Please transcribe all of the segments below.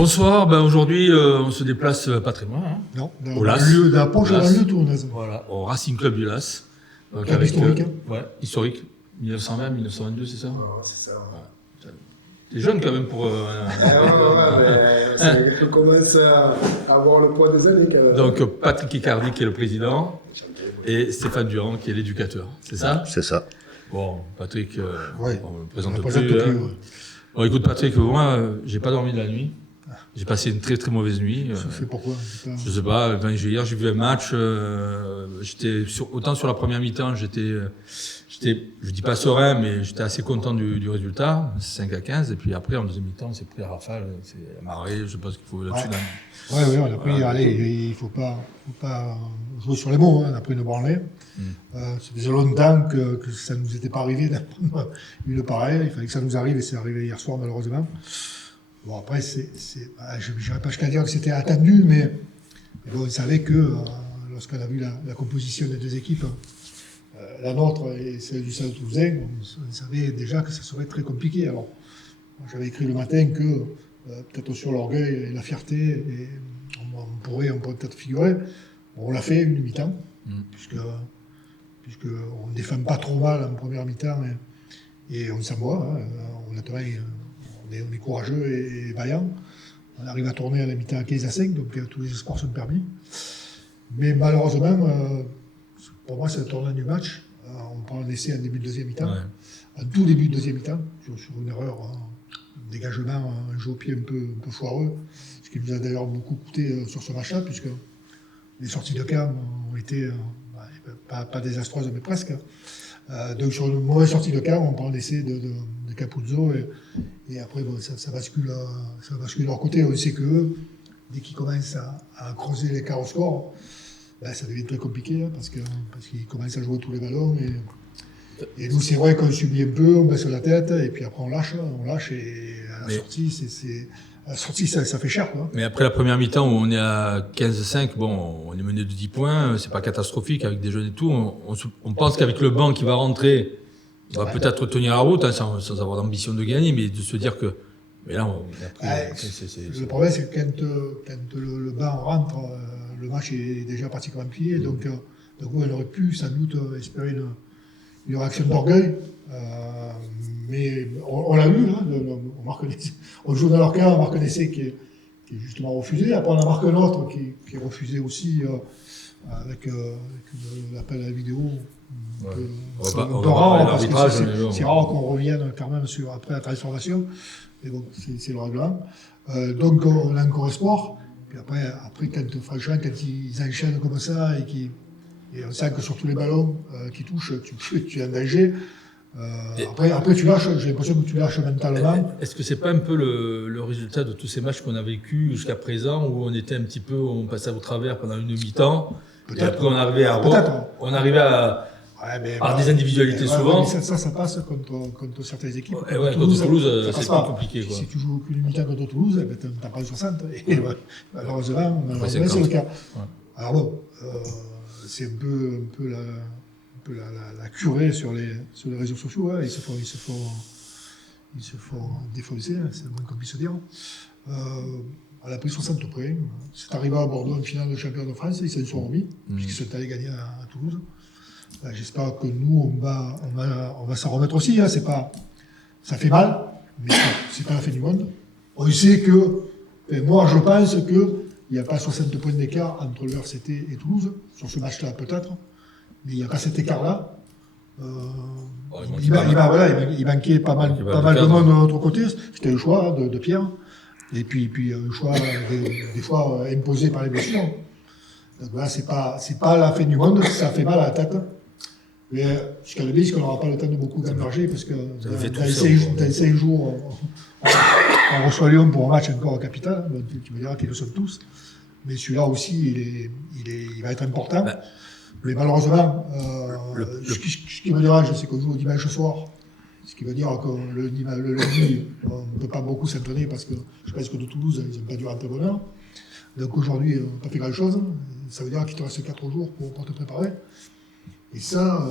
Bonsoir, aujourd'hui on se déplace pas très loin, Non, au LAS. dans la poche Las. d'un lieu tournaise. Voilà, au Racing Club du LAS. Donc Club historique, ouais, historique. 1920, 1922, c'est ça? Ah, c'est ça. T'es jeune quand même pour. Ouais, mais ça veut dire qu'on commence à avoir le poids des années quand même. Donc Patrick Icardi qui est le président et Stéphane Durand qui est l'éducateur, c'est ça? C'est ça. Bon, Patrick, Ouais. on le On présente le plus. présente plus, hein. ouais. Bon, écoute Patrick, moi j'ai pas dormi de la nuit. J'ai passé une très très mauvaise nuit. C'est pourquoi Je sais pas, hier j'ai vu un match, autant sur la première mi-temps, j'étais, je dis pas serein, mais j'étais assez content du résultat, 5-15, et puis après, en deuxième mi-temps, c'est pris à rafale, c'est marré, je pense qu'il faut là-dessus. Ouais, on a pris, allez, il faut pas jouer sur les mots, on a pris une branlée. Ça faisait longtemps que ça ne nous était pas arrivé d'apprendre une pareille, il fallait que ça nous arrive, et c'est arrivé hier soir, malheureusement. Bon, après, je n'irai pas jusqu'à dire que c'était attendu, mais bon, on savait que lorsqu'on a vu la composition des deux équipes, la nôtre et celle du Stade Toulousain, on savait déjà que ça serait très compliqué. Alors, j'avais écrit le matin que peut-être sur l'orgueil et la fierté, et on pourrait peut-être figurer. Bon, on l'a fait une mi-temps, puisque on ne défend pas trop mal en première mi-temps, et on s'en voit, honnêtement. On est courageux et vaillant. On arrive à tourner à la mi-temps à 15-5, donc tous les espoirs sont permis. Mais malheureusement, pour moi, c'est le tournant du match. On prend un essai en début de deuxième mi-temps, en tout début de deuxième mi-temps, sur une erreur, un dégagement, un jeu au pied un peu foireux, ce qui nous a d'ailleurs beaucoup coûté sur ce match-là, puisque les sorties de camp ont été pas désastreuses, mais presque. Donc sur une mauvaise sortie de camp, on prend l'essai de Capuzzo, et après bon, ça bascule de leur côté. On sait qu'eux, dès qu'ils commencent à creuser l'écart au score, ça devient très compliqué, parce qu'ils commencent à jouer tous les ballons, et nous c'est vrai qu'on subit un peu, on baisse la tête, et puis après on lâche, et à la sortie ça fait cher, quoi. Mais après la première mi-temps où on est à 15-5, bon, on est mené de 10 points, c'est pas catastrophique avec des jeunes et tout. On pense qu'avec le banc qui va rentrer, on va peut-être tenir la route, sans avoir d'ambition de gagner, mais de se dire que. Mais là, le problème, c'est que quand le banc rentre, le match est déjà pratiquement plié, donc on aurait pu sans doute espérer une réaction d'orgueil. Mais on l'a eu, on joue dans leur cas, on marque un essai qui est justement refusé. Après, on en marque un autre qui est refusé aussi avec l'appel à la vidéo. C'est rare qu'on revienne quand même après la transformation, mais bon, c'est le règlement. Donc on a encore espoir. Puis après franchement, quand ils enchaînent comme ça, et on sent que sur tous les ballons qui touchent, tu es en danger. Après tu lâches, j'ai l'impression que tu lâches mentalement. Est-ce que c'est pas un peu le résultat de tous ces matchs qu'on a vécu jusqu'à présent, où on était un petit peu, on passait au travers pendant une mi-temps, et après on arrivait par des individualités souvent. Mais ça passe contre certaines équipes. Contre Toulouse, c'est pas compliqué, quoi. Si tu joues qu'une mi-temps contre Toulouse, tu n'as pas le 60. Et malheureusement, c'est le cas. Ouais. Alors bon, c'est un peu la curée sur les réseaux sociaux. Ils se font défoncer, c'est le moins qu'on puisse dire. Elle a pris 60 points. C'est arrivé à Bordeaux en finale de champion de France, ils s'en sont remis, puisqu'ils sont allés gagner à Toulouse. J'espère que nous, on va s'en remettre aussi. Ça fait mal, mais c'est pas la fin du monde. On sait moi je pense qu'il n'y a pas 60 points d'écart entre le RCT et Toulouse, sur ce match-là peut-être, mais il n'y a pas cet écart-là. Il manquait pas mal de monde de l'autre côté. C'était le choix de Pierre, et puis le choix des fois imposé par les blessures. Donc là, c'est pas la fin du monde, ça fait mal à la tête. Mais jusqu'à le risque qu'on n'aura pas le temps de beaucoup gamberger, parce que dans 5 jours, on reçoit Lyon pour un match encore au Capital. Donc tu me diras qu'ils le sont tous. Mais celui-là aussi, il va être important. Mais malheureusement, ce qui me dérange, c'est qu'on joue au dimanche soir. Ce qui veut dire que le lundi, on ne peut pas beaucoup s'entraîner, parce que je pense que de Toulouse, ils n'ont pas dû rentrer bonheur. Donc aujourd'hui, on n'a pas fait grand-chose. Ça veut dire qu'il te reste 4 jours pour te préparer. Et ça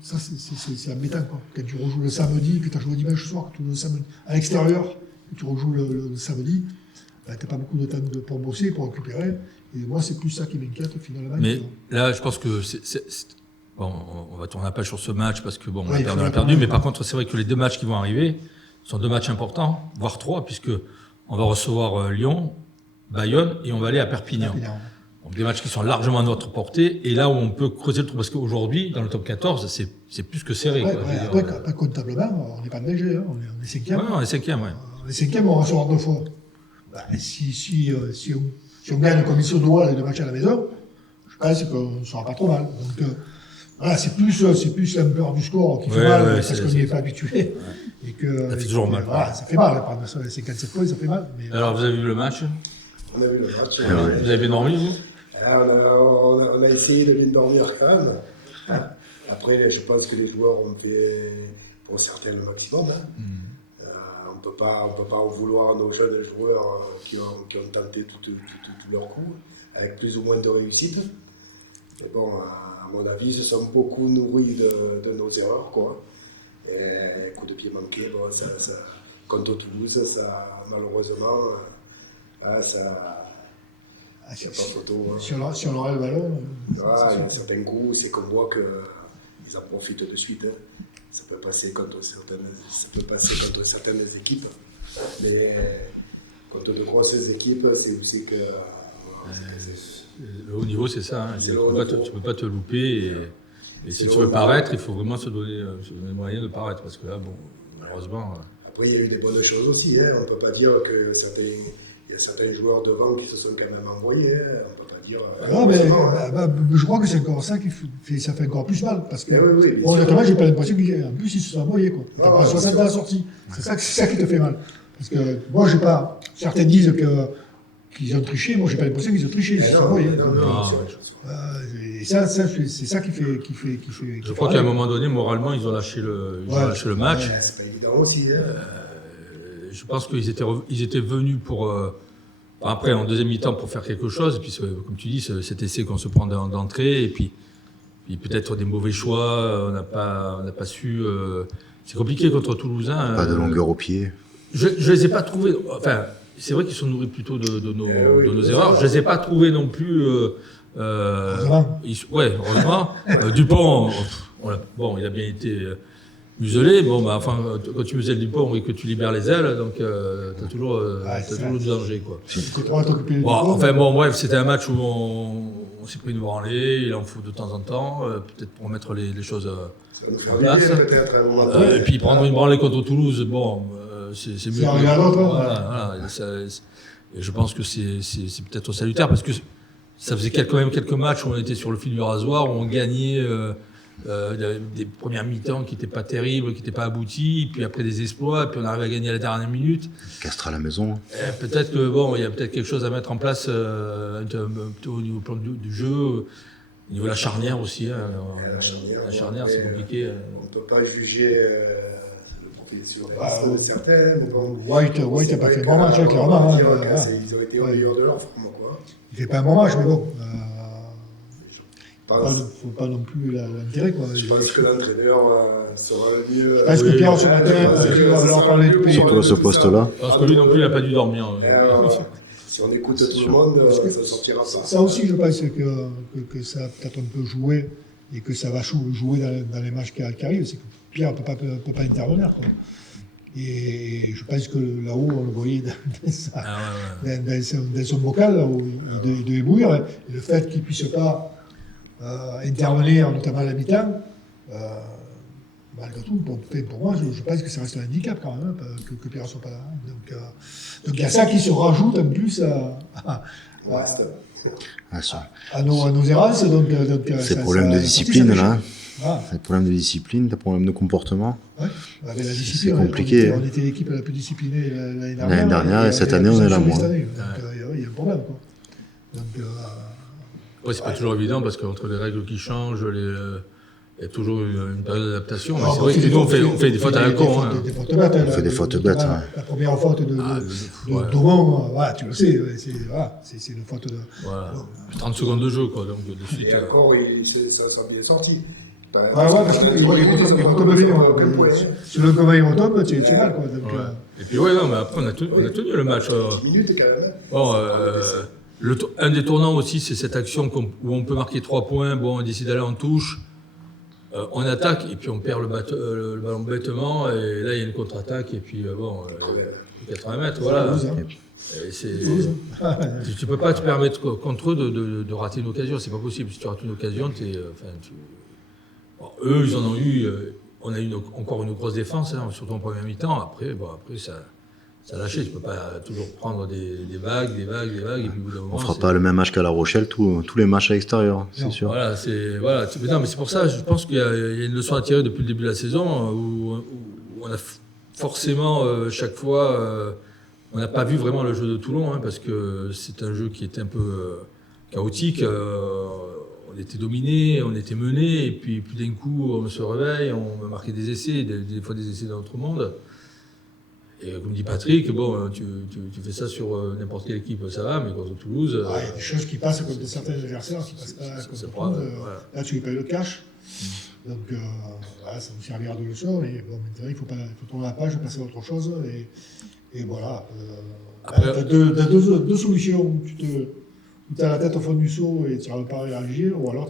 c'est embêtant, quoi. Quand tu rejoues le samedi, que tu as joué dimanche soir, que tu joues le samedi à l'extérieur, que tu rejoues le samedi, t'as pas beaucoup de temps pour bosser, pour récupérer. Et moi, c'est plus ça qui m'inquiète finalement. Mais là, je pense que bon, on va tourner la page sur ce match parce que bon, on Ouais, a perdu. Mais par contre, c'est vrai que les 2 matchs qui vont arriver sont 2 matchs importants, voire 3, puisque on va recevoir Lyon, Bayonne et on va aller à Perpignan. Donc des matchs qui sont largement à notre portée et là où on peut creuser le trou parce qu'aujourd'hui dans le top 14 c'est plus que serré. Ouais, quoi, après, comptablement, on n'est pas neigé, hein, on est 5e. Ouais, on est 5e, ouais. On est 5e, on va recevoir 2 fois. Bah, si on gagne comme il se doit les 2 matchs à la maison, je pense qu'on ne sera pas trop mal. Donc voilà, c'est plus la peur du score qui fait mal parce qu'on n'y est pas habitué. Et que, ça fait toujours mal. Voilà, ça fait mal, prendre 57 points, ça fait mal. Mais, alors vous avez vu le match? On a vu le match. Vous avez bien dormi vous? On a essayé de bien dormir quand même. Après, je pense que les joueurs ont fait pour certains le maximum. Hein. On ne peut pas en vouloir à nos jeunes joueurs qui ont tenté tout leur coup, avec plus ou moins de réussite. Mais bon, à mon avis, ils se sont beaucoup nourris de nos erreurs, quoi. Et coup de pied manqué, bon, contre Toulouse, ça, malheureusement, ça... Si on aurait le ballon. Il y a certains coups, c'est qu'on voit qu'ils en profitent de suite. Hein. Ça peut passer contre certaines équipes, mais contre de grosses équipes, c'est aussi que. Le haut niveau, c'est ça. Hein. Tu ne peux pas te louper. Et si tu veux paraître, il faut vraiment se donner les moyens de paraître. Parce que là, bon, malheureusement. Après, il y a eu des bonnes choses aussi. Hein. On ne peut pas dire que il y a certains joueurs devant qui se sont quand même envoyés. Hein. On ne peut pas dire. Non, mais je crois que c'est encore ça ça fait encore plus mal. Parce que, oui, honnêtement, j'ai pas l'impression qu'en plus, ils se sont envoyés. T'as pas 60 à la sortie. C'est ça qui te fait mal. Parce que moi, j'ai pas. Certains disent qu'ils ont triché. Moi, j'ai pas l'impression qu'ils ont triché. Ils se sont envoyés. Et ça, c'est ça qui fait. Je crois qu'à un moment donné, moralement, ils ont lâché le match. Ouais, c'est pas évident aussi. Hein. Je pense qu'ils étaient venus pour. Après, en deuxième mi-temps, pour faire quelque chose. Et puis, comme tu dis, cet essai qu'on se prend d'entrée. Et puis peut-être des mauvais choix. On n'a pas su. C'est compliqué contre Toulousain. Pas de longueur au pied. Je les ai pas trouvés. Enfin, c'est vrai qu'ils sont nourris plutôt de nos erreurs. Je les ai pas trouvés non plus. Heureusement. Dupont, il a bien été muselé. Bon, bah, enfin, quand tu muselles Dupont et que tu libères les ailes, donc t'as toujours du danger, quoi. Bref, c'était un match où on s'est pris une branlée. Il en faut de temps en temps, peut-être pour mettre les choses en place. Et puis prendre une branlée contre Toulouse, bon, c'est mieux. Voilà, et je pense que c'est peut-être salutaire parce que ça faisait quand même quelques matchs où on était sur le fil du rasoir, où on gagnait des premières mi-temps qui n'étaient pas terribles, qui n'étaient pas abouties, puis après des exploits, puis on arrive à gagner à la dernière minute. Castres à la maison. Peut-être que il y a peut-être quelque chose à mettre en place au niveau plan du jeu, au niveau de la charnière aussi. Hein. La charnière, c'est compliqué. On ne peut pas juger le profil sur certains. White n'a pas fait un bon match, clairement. Ils ont été au meilleur de leur forme. Il ne fait pas un bon match, mais bon. Il ne faut pas non plus l'intérêt. Je pense que l'entraîneur sera le mieux. Je pense que Pierre, sur la terre, va leur parler de pays. Surtout à ce poste-là. Parce que lui non plus, il n'a pas dû dormir. Si on écoute tout le monde, ça ne sortira pas. Ça aussi, je pense que ça peut-être un peu joué et que ça va jouer dans les matchs qui arrivent. C'est que Pierre ne peut pas intervenir. Et je pense que là-haut, on le voyait dans son bocal, là, où il devait bouillir. Et le fait qu'il ne puisse pas intervenir, notamment à la mi-temps, malgré tout, pour moi, je pense que ça reste un handicap quand même, que Pierre ne soit pas là. Donc il y a ça qui se rajoute en plus à nos errances. C'est le problème de discipline, là. C'est le problème de discipline, le problème de comportement. Ouais. Avec la discipline, c'est compliqué. On était l'équipe la plus disciplinée l'année dernière. L'année dernière, et cette année, on est là moins. Donc il y a un problème. Quoi. Ouais, c'est pas toujours évident parce qu'entre les règles qui changent, il y a toujours une période d'adaptation. Mais c'est vrai que nous, on fait des fautes à la con. Des fautes bêtes. On fait des fautes bêtes. La première faute de Daumont, tu le sais, c'est une faute de. Voilà. 30 secondes de jeu, quoi. Donc, de suite, et encore, ça s'est bien sorti. parce qu'ils retombent bien. Selon comment ils retombent, tu es mal, quoi. Donc, Et puis ouais, non, mais après on a tenu le match. 10 minutes quand même. Bon, un des tournants aussi, c'est cette action où on peut marquer 3 points. Bon, on décide d'aller en touche, on attaque et puis on perd le ballon bêtement. Et là, il y a une contre-attaque et puis 80 mètres, voilà. Tu peux pas te permettre contre eux de rater une occasion, c'est pas possible. Si tu rates une occasion, eux, ils en ont eu. On a eu encore une grosse défense, hein, surtout en première mi-temps. Après, ça a lâché. Tu peux pas toujours prendre des vagues, et puis au bout d'un moment. On fera pas le même match qu'à La Rochelle, tous les matchs à l'extérieur, c'est sûr. Voilà, mais c'est pour ça, je pense qu'il y a une leçon à tirer depuis le début de la saison où on a forcément chaque fois. On n'a pas vu vraiment le jeu de Toulon, hein, parce que c'est un jeu qui était un peu chaotique. On était dominé, on était mené, et puis d'un coup, on se réveille, on marquait des essais, des fois des essais dans notre monde. Et comme dit Patrick, bon, tu fais ça sur n'importe quelle équipe, ça va, mais contre Toulouse... il y a des choses qui passent contre certains adversaires, qui ne passent pas contre Toulouse. Là, tu lui payes le cash. Donc, ça vous servira de leçon. Et bon, maintenant, il faut tourner la page, passer à autre chose. Et voilà. Tu as deux solutions. Tu as la tête au fond du seau et tu n'arrives pas à réagir, ou alors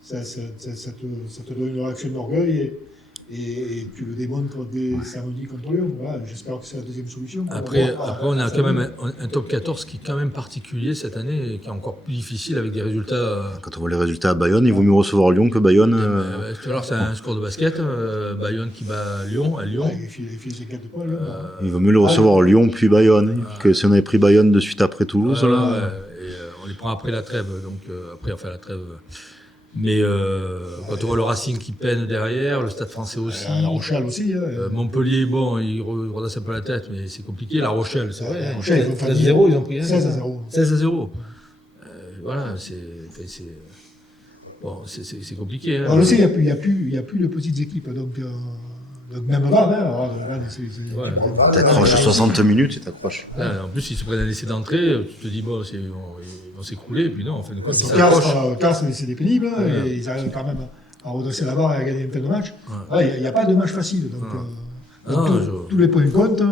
ça te donne une réaction d'orgueil et tu le démontres dès samedi contre Lyon. Voilà, j'espère que c'est la deuxième solution. Après, on a quand même un top 14 qui est quand même particulier cette année et qui est encore plus difficile avec des résultats. Quand on voit les résultats à Bayonne, il vaut mieux recevoir Lyon que Bayonne. Tout à l'heure, c'est un score de basket. Bayonne qui bat Lyon à Lyon. Il fait ses 4 points. Il vaut mieux le recevoir Lyon puis Bayonne que si on avait pris Bayonne de suite après Toulouse. On les prend après la trêve, donc après on fait la trêve. Mais quand on voit le Racing qui peine derrière, le Stade Français aussi. La Rochelle aussi. Montpellier, bon, il redresse un peu la tête, mais c'est compliqué. La Rochelle, c'est vrai. La Rochelle, 16-0, ils ont pris. 16-0. 16-0. Voilà, c'est compliqué. Hein. On le sait, il n'y a plus de petites équipes. Donc même Vannes, t'accroches 60 minutes et t'accroches. En plus, ils se prennent un essai d'entrée, tu te dis, bon, ils vont s'écrouler, et puis non, en fin de compte, ils s'accrochent. C'est pénible, et ils arrivent quand même à redresser la barre et à gagner un peu de match. Il n'y a pas de match facile. Donc, tous les points comptent.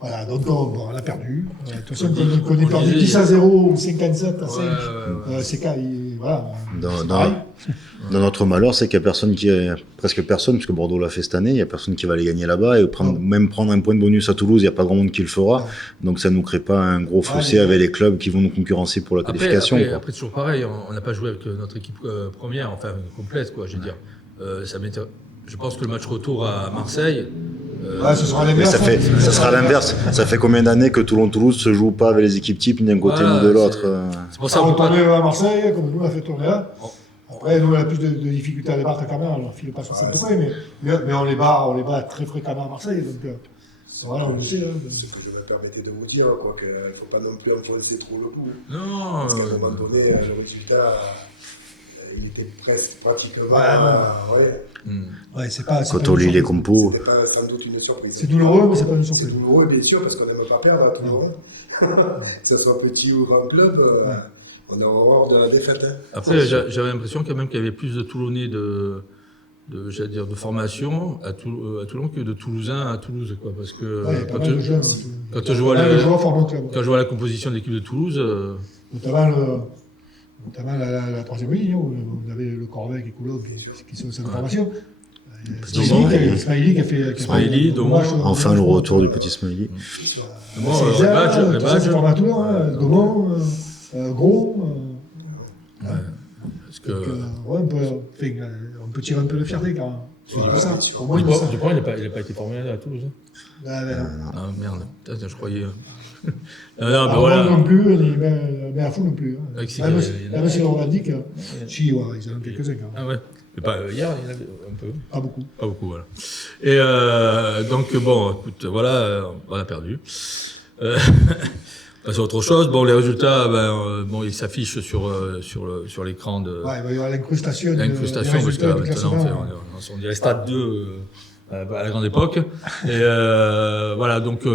Voilà, donc on a perdu. De toute façon, qu'on ait perdu 10-0 ou 57-5, c'est quand voilà. Dans notre malheur, c'est qu'il n'y a presque personne, puisque Bordeaux l'a fait cette année, il n'y a personne qui va aller gagner là-bas, et même prendre un point de bonus à Toulouse, il n'y a pas grand monde qui le fera, donc ça ne nous crée pas un gros fossé avec les clubs qui vont nous concurrencer pour la qualification. Après, toujours pareil, on n'a pas joué avec notre équipe première, enfin complète, quoi, je veux dire. Je pense que le match retour à Marseille... ce sera l'inverse. Ça sera l'inverse. Ça fait combien d'années que Toulon-Toulouse se joue pas avec les équipes types ni d'un côté ni de l'autre. C'est pour ça qu'on tourne à Marseille, comme nous on a fait tourner là. Après, nous on a plus de difficultés à les battre quand même, on ne file pas 60 points, mais on les bat très fréquemment à Marseille. Donc voilà, on le sait. C'est ce que je me permettais de vous dire, qu'il ne faut pas non plus enfoncer trop le bout. Non. Parce qu'à un moment donné, le résultat, il était presque pratiquement. C'est pas. Cotolie les compos. C'était pas sans doute une surprise. C'est douloureux, mais c'est pas une surprise. C'est douloureux, bien sûr, parce qu'on n'aime pas perdre à tout le monde. Que ce soit petit ou grand club, on a horreur de la défaite. Après, j'avais l'impression quand même qu'il y avait plus de Toulonnais de formation à Toulon que de Toulousains à Toulouse, quoi, parce que quand je vois la composition de l'équipe de Toulouse, notamment la troisième ligne, où on avait le Corvec et Coulomb qui sont cette formation. Smiley qui a fait enfin le retour du petit Smiley. C'est format Toulon, Gaumont, Gros. On peut tirer un peu de fierté quand même. Dupont, il n'a pas été formé à Toulouse. Ah merde, je croyais. Non plus, mais à fond non plus. Même si on revendique, ils en ont quelques-uns quand même. Ah ouais. Mais pas hier, il y en avait un peu. Pas beaucoup. Pas beaucoup, voilà. Et donc, bon, écoute, voilà, on a perdu. C'est autre chose. Bon, les résultats, ils s'affichent sur l'écran de. Ouais, il va y avoir l'incrustation. L'incrustation, parce que là, maintenant, on dirait Stade 2 à la grande époque. Et voilà, donc.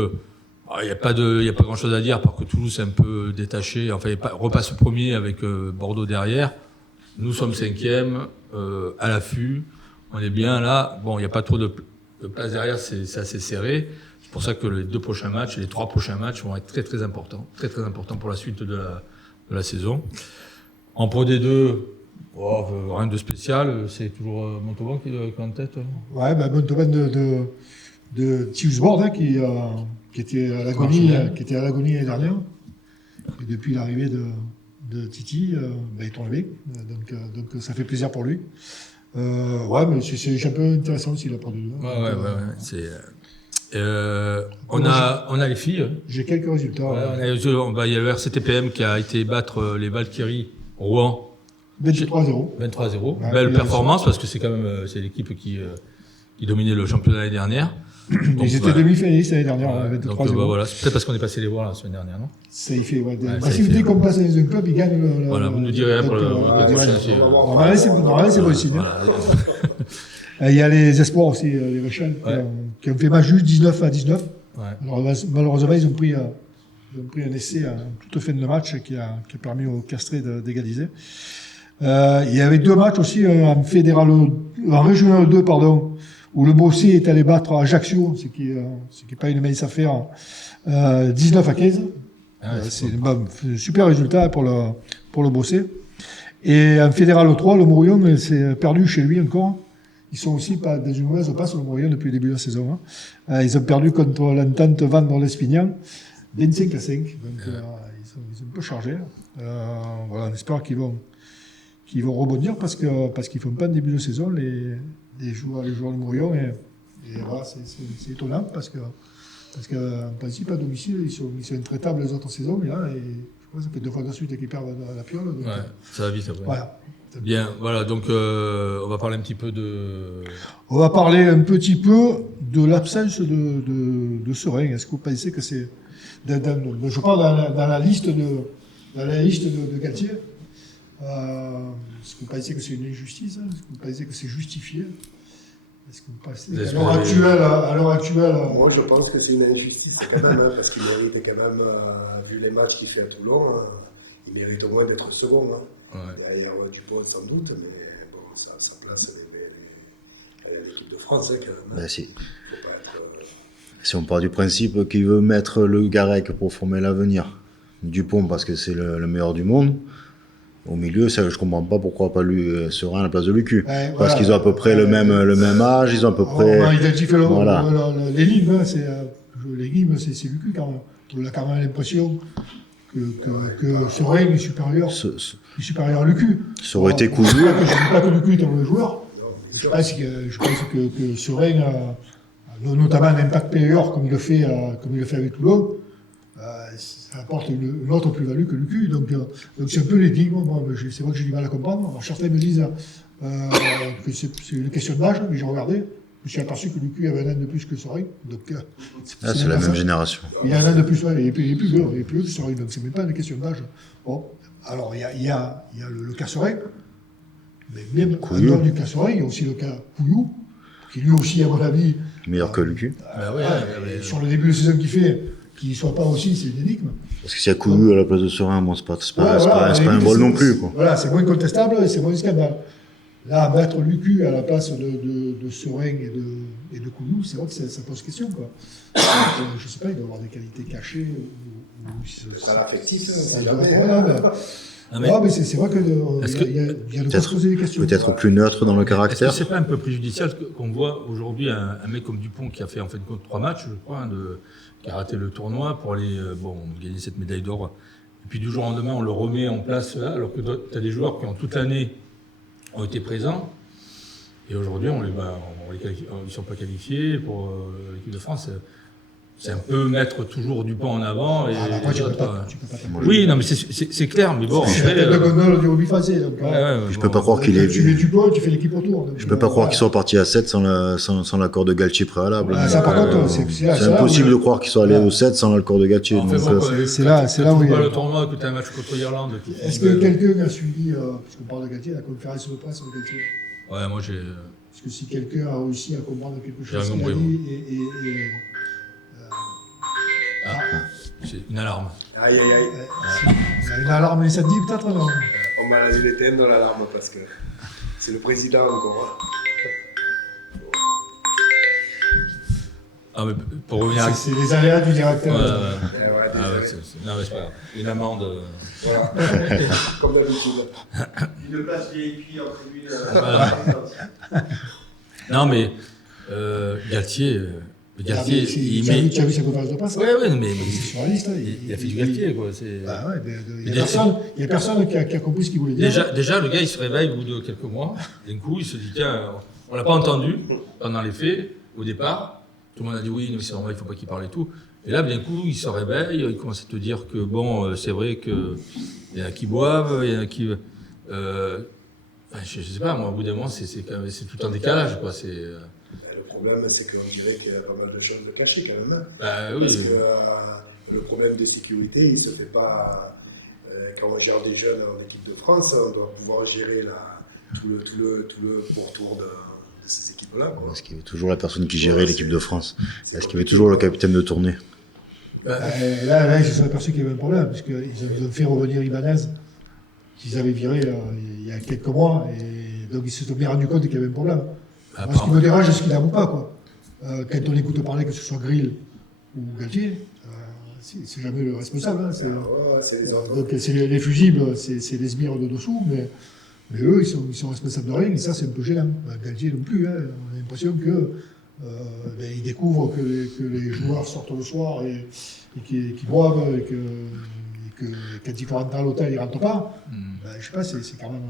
Il n'y a pas grand chose à dire, parce que Toulouse est un peu détaché. Enfin, il repasse premier avec Bordeaux derrière. Nous sommes 5e, à l'affût. On est bien là. Bon, il n'y a pas trop de place derrière, c'est assez serré. C'est pour ça que les 2 prochains matchs, les 3 prochains matchs vont être très très importants. Très très importants pour la suite de la saison. En Pro D2, rien de spécial. C'est toujours Montauban qui est en tête. Ouais, Montauban de Tiusbord, hein, qui était à l'agonie l'année dernière. Et depuis l'arrivée de Titi, il est tombé. Donc ça fait plaisir pour lui. Mais c'est un peu intéressant aussi la Pro D2. On a les filles. J'ai quelques résultats. Il y a le RCTPM qui a été battre les Valkyries Rouen. 23-0. 23-0. Belle performance parce que c'est quand même c'est l'équipe qui dominait le championnat l'année dernière. Donc, ils étaient demi-finalistes l'année dernière. 23-0. Voilà, c'est peut-être parce qu'on est passé les voir la semaine dernière, non? Ça y fait. Dès qu'on passe dans un club, ils gagnent. Voilà, vous nous direz pour le prochain. Normalement, c'est bon signe. Il y a les espoirs aussi, les Réchelles, qui ont fait match juste 19-19. Ouais. Alors, malheureusement, ils ont pris un essai à toute fin de match qui a permis aux Castrés d'égaliser. Il y avait 2 matchs aussi en Régional 2, où le Bossé est allé battre Ajaccio, ce qui est pas une mince affaire, 19-15. C'est un super résultat pour le Bossé. Et en Fédéral 3, le Morillon s'est perdu chez lui encore. Ils sont aussi pas dans une mauvaise passe, le Morillon, depuis le début de la saison. Ils ont perdu contre l'Entente Vannes-Lespignan, 25-5. Donc, ils sont un peu chargés. On espère qu'ils vont rebondir parce qu'ils font pas un début de saison, les joueurs du Morillon. Et voilà, c'est étonnant parce qu'en principe, à domicile, ils sont intraitables les autres saisons. Mais là, je crois que ça fait 2 fois de suite qu'ils perdent la Piole. Donc, ça va vite après. Voilà. Bien, voilà, donc on va parler un petit peu de... On va parler un petit peu de l'absence de Serein. Est-ce que vous pensez que c'est... Je parle dans la liste de Galtier. Est-ce que vous pensez que c'est une injustice? Est-ce que vous pensez que c'est justifié? Est-ce que vous pensez qu'à l'heure actuelle... Moi, je pense que c'est une injustice quand même, parce qu'il mérite quand même, vu les matchs qu'il fait à Toulon, il mérite au moins d'être second. Derrière Dupont sans doute, mais bon, ça place l'équipe de France quand même. Si on part du principe qu'il veut mettre le Garec pour former l'avenir, Dupont parce que c'est le meilleur du monde, au milieu, ça, je comprends pas pourquoi pas lui Serein à la place de Lucu. Parce qu'ils ont à peu près le même âge, ils ont à peu près... On a identifié l'énigme, c'est Lucu quand même. On a quand même l'impression que Serein est supérieur à Lucu. Ça aurait été cousu. Je ne dis pas que Lucu est un mauvais joueur. Je pense que Serein, notamment un impact payeur comme il le fait avec Toulon, ça apporte une autre plus-value que Lucu. Donc c'est un peu l'énigme. C'est vrai que j'ai du mal à comprendre. Alors, certains me disent que c'est une question d'âge, mais j'ai regardé. Je me suis aperçu que Lucu avait un an de plus que Serein. C'est la même génération. Il a un an de plus, il est plus vieux que Serein. Donc c'est même pas une question d'âge. Bon, alors il y a le cas Serein, mais même en dehors du cas Serein, il y a aussi le cas Couillou, qui lui aussi, à mon avis, meilleur que Lucu. Sur le début de saison qu'il fait, qu'il ne soit pas aussi, c'est une énigme. Parce que s'il y a Couillou à la place de Serein, bon, c'est pas un vol non plus. Quoi. Voilà, c'est moins contestable et c'est moins scandale. Là, mettre Lucu à la place de Serein et de Couillou, c'est vrai que ça pose question. Quoi. Je ne sais pas, il doit avoir des qualités cachées. Ça l'affectif, ça jamais. Mais c'est vrai qu'il y a de quoi se poser des questions. Peut-être plus neutre dans le caractère. Est-ce que c'est pas un peu préjudiciable qu'on voit aujourd'hui un mec comme Dupont qui a fait en fait 3 matchs, je crois, qui a raté le tournoi pour aller gagner cette médaille d'or. Et puis du jour au lendemain, on le remet en place là, alors que tu as des joueurs qui ont toute l'année ont été présents. Et aujourd'hui, ils ne sont pas qualifiés pour l'équipe de France. C'est un peu mettre toujours Dupont en avant. Et après, tu peux pas. Oui, non, mais c'est clair, mais bon. C'est la tête de gondole du rugby français. Je peux pas croire qu'il est. Tu mets Dupont, tu fais l'équipe autour. Je peux pas croire qu'ils soient partis à 7 sans l'accord de Galtier préalable. Ça, par contre, c'est impossible de croire qu'ils soient allés au 7 sans l'accord de Galtier. C'est là où il y a le tournoi, que tu as un match contre l'Irlande. Est-ce que quelqu'un a suivi, puisqu'on parle de Galtier, la conférence de presse de Galtier? Ouais, moi j'ai. Parce que si quelqu'un a réussi à comprendre quelque chose qu'il a dit c'est une alarme. Aïe. C'est une alarme incendie peut-être, non? On normal à l'éteindre l'alarme parce que c'est le président encore. Ah, mais pour revenir à... C'est les aléas du directeur. Ah ouais, non, mais c'est pas grave. Une amende. Voilà, comme d'habitude. Une place VIP en tribune. Non, mais Galtier, Tu as vu sa conférence de presse? Oui, mais C'est sur la liste. il a fait du Galtier, quoi. Bah ouais, il n'y a personne qui a compris ce qu'il voulait dire. Déjà, le gars, il se réveille au bout de quelques mois. D'un coup, il se dit, tiens, on l'a pas entendu pendant les faits, au départ. Tout le monde a dit oui, mais c'est normal, il ne faut pas qu'il parle et tout. Et là, d'un coup, il se réveille, il commence à te dire que bon, c'est vrai qu'il y en a qui boivent, il y en a qui. Je sais pas, moi, au bout d'un moment, c'est tout en décalage, quoi. Le problème, c'est qu'on dirait qu'il y a pas mal de choses de cachées quand même. Hein. Oui. Parce que le problème de sécurité, il ne se fait pas. Quand on gère des jeunes en équipe de France, on doit pouvoir gérer tout le pourtour de ces équipes-là. Est-ce qu'il y avait toujours la personne qui gérait l'équipe de France? Est-ce qu'il y avait toujours le capitaine de tournée? Là, ils se sont aperçus qu'il y avait un problème, puisqu'ils ont fait revenir Ibanez, qu'ils avaient viré il y a quelques mois, et donc ils se sont bien rendus compte qu'il y avait un problème. Moi, ce qui me dérange, c'est ce qu'il n'avoue pas, quoi. Quand on écoute parler, que ce soit Grill ou Galtier, c'est jamais le responsable. Hein, c'est les autres. Donc les fusibles, c'est les sbires de dessous, mais eux, ils sont responsables de rien, et ça, c'est un peu gênant. Galtier non plus, hein, on a l'impression qu'ils découvrent que les joueurs sortent le soir et qu'ils boivent, et que quand il faut rentrer à l'hôtel, ils ne rentrent pas. Je sais pas, c'est quand même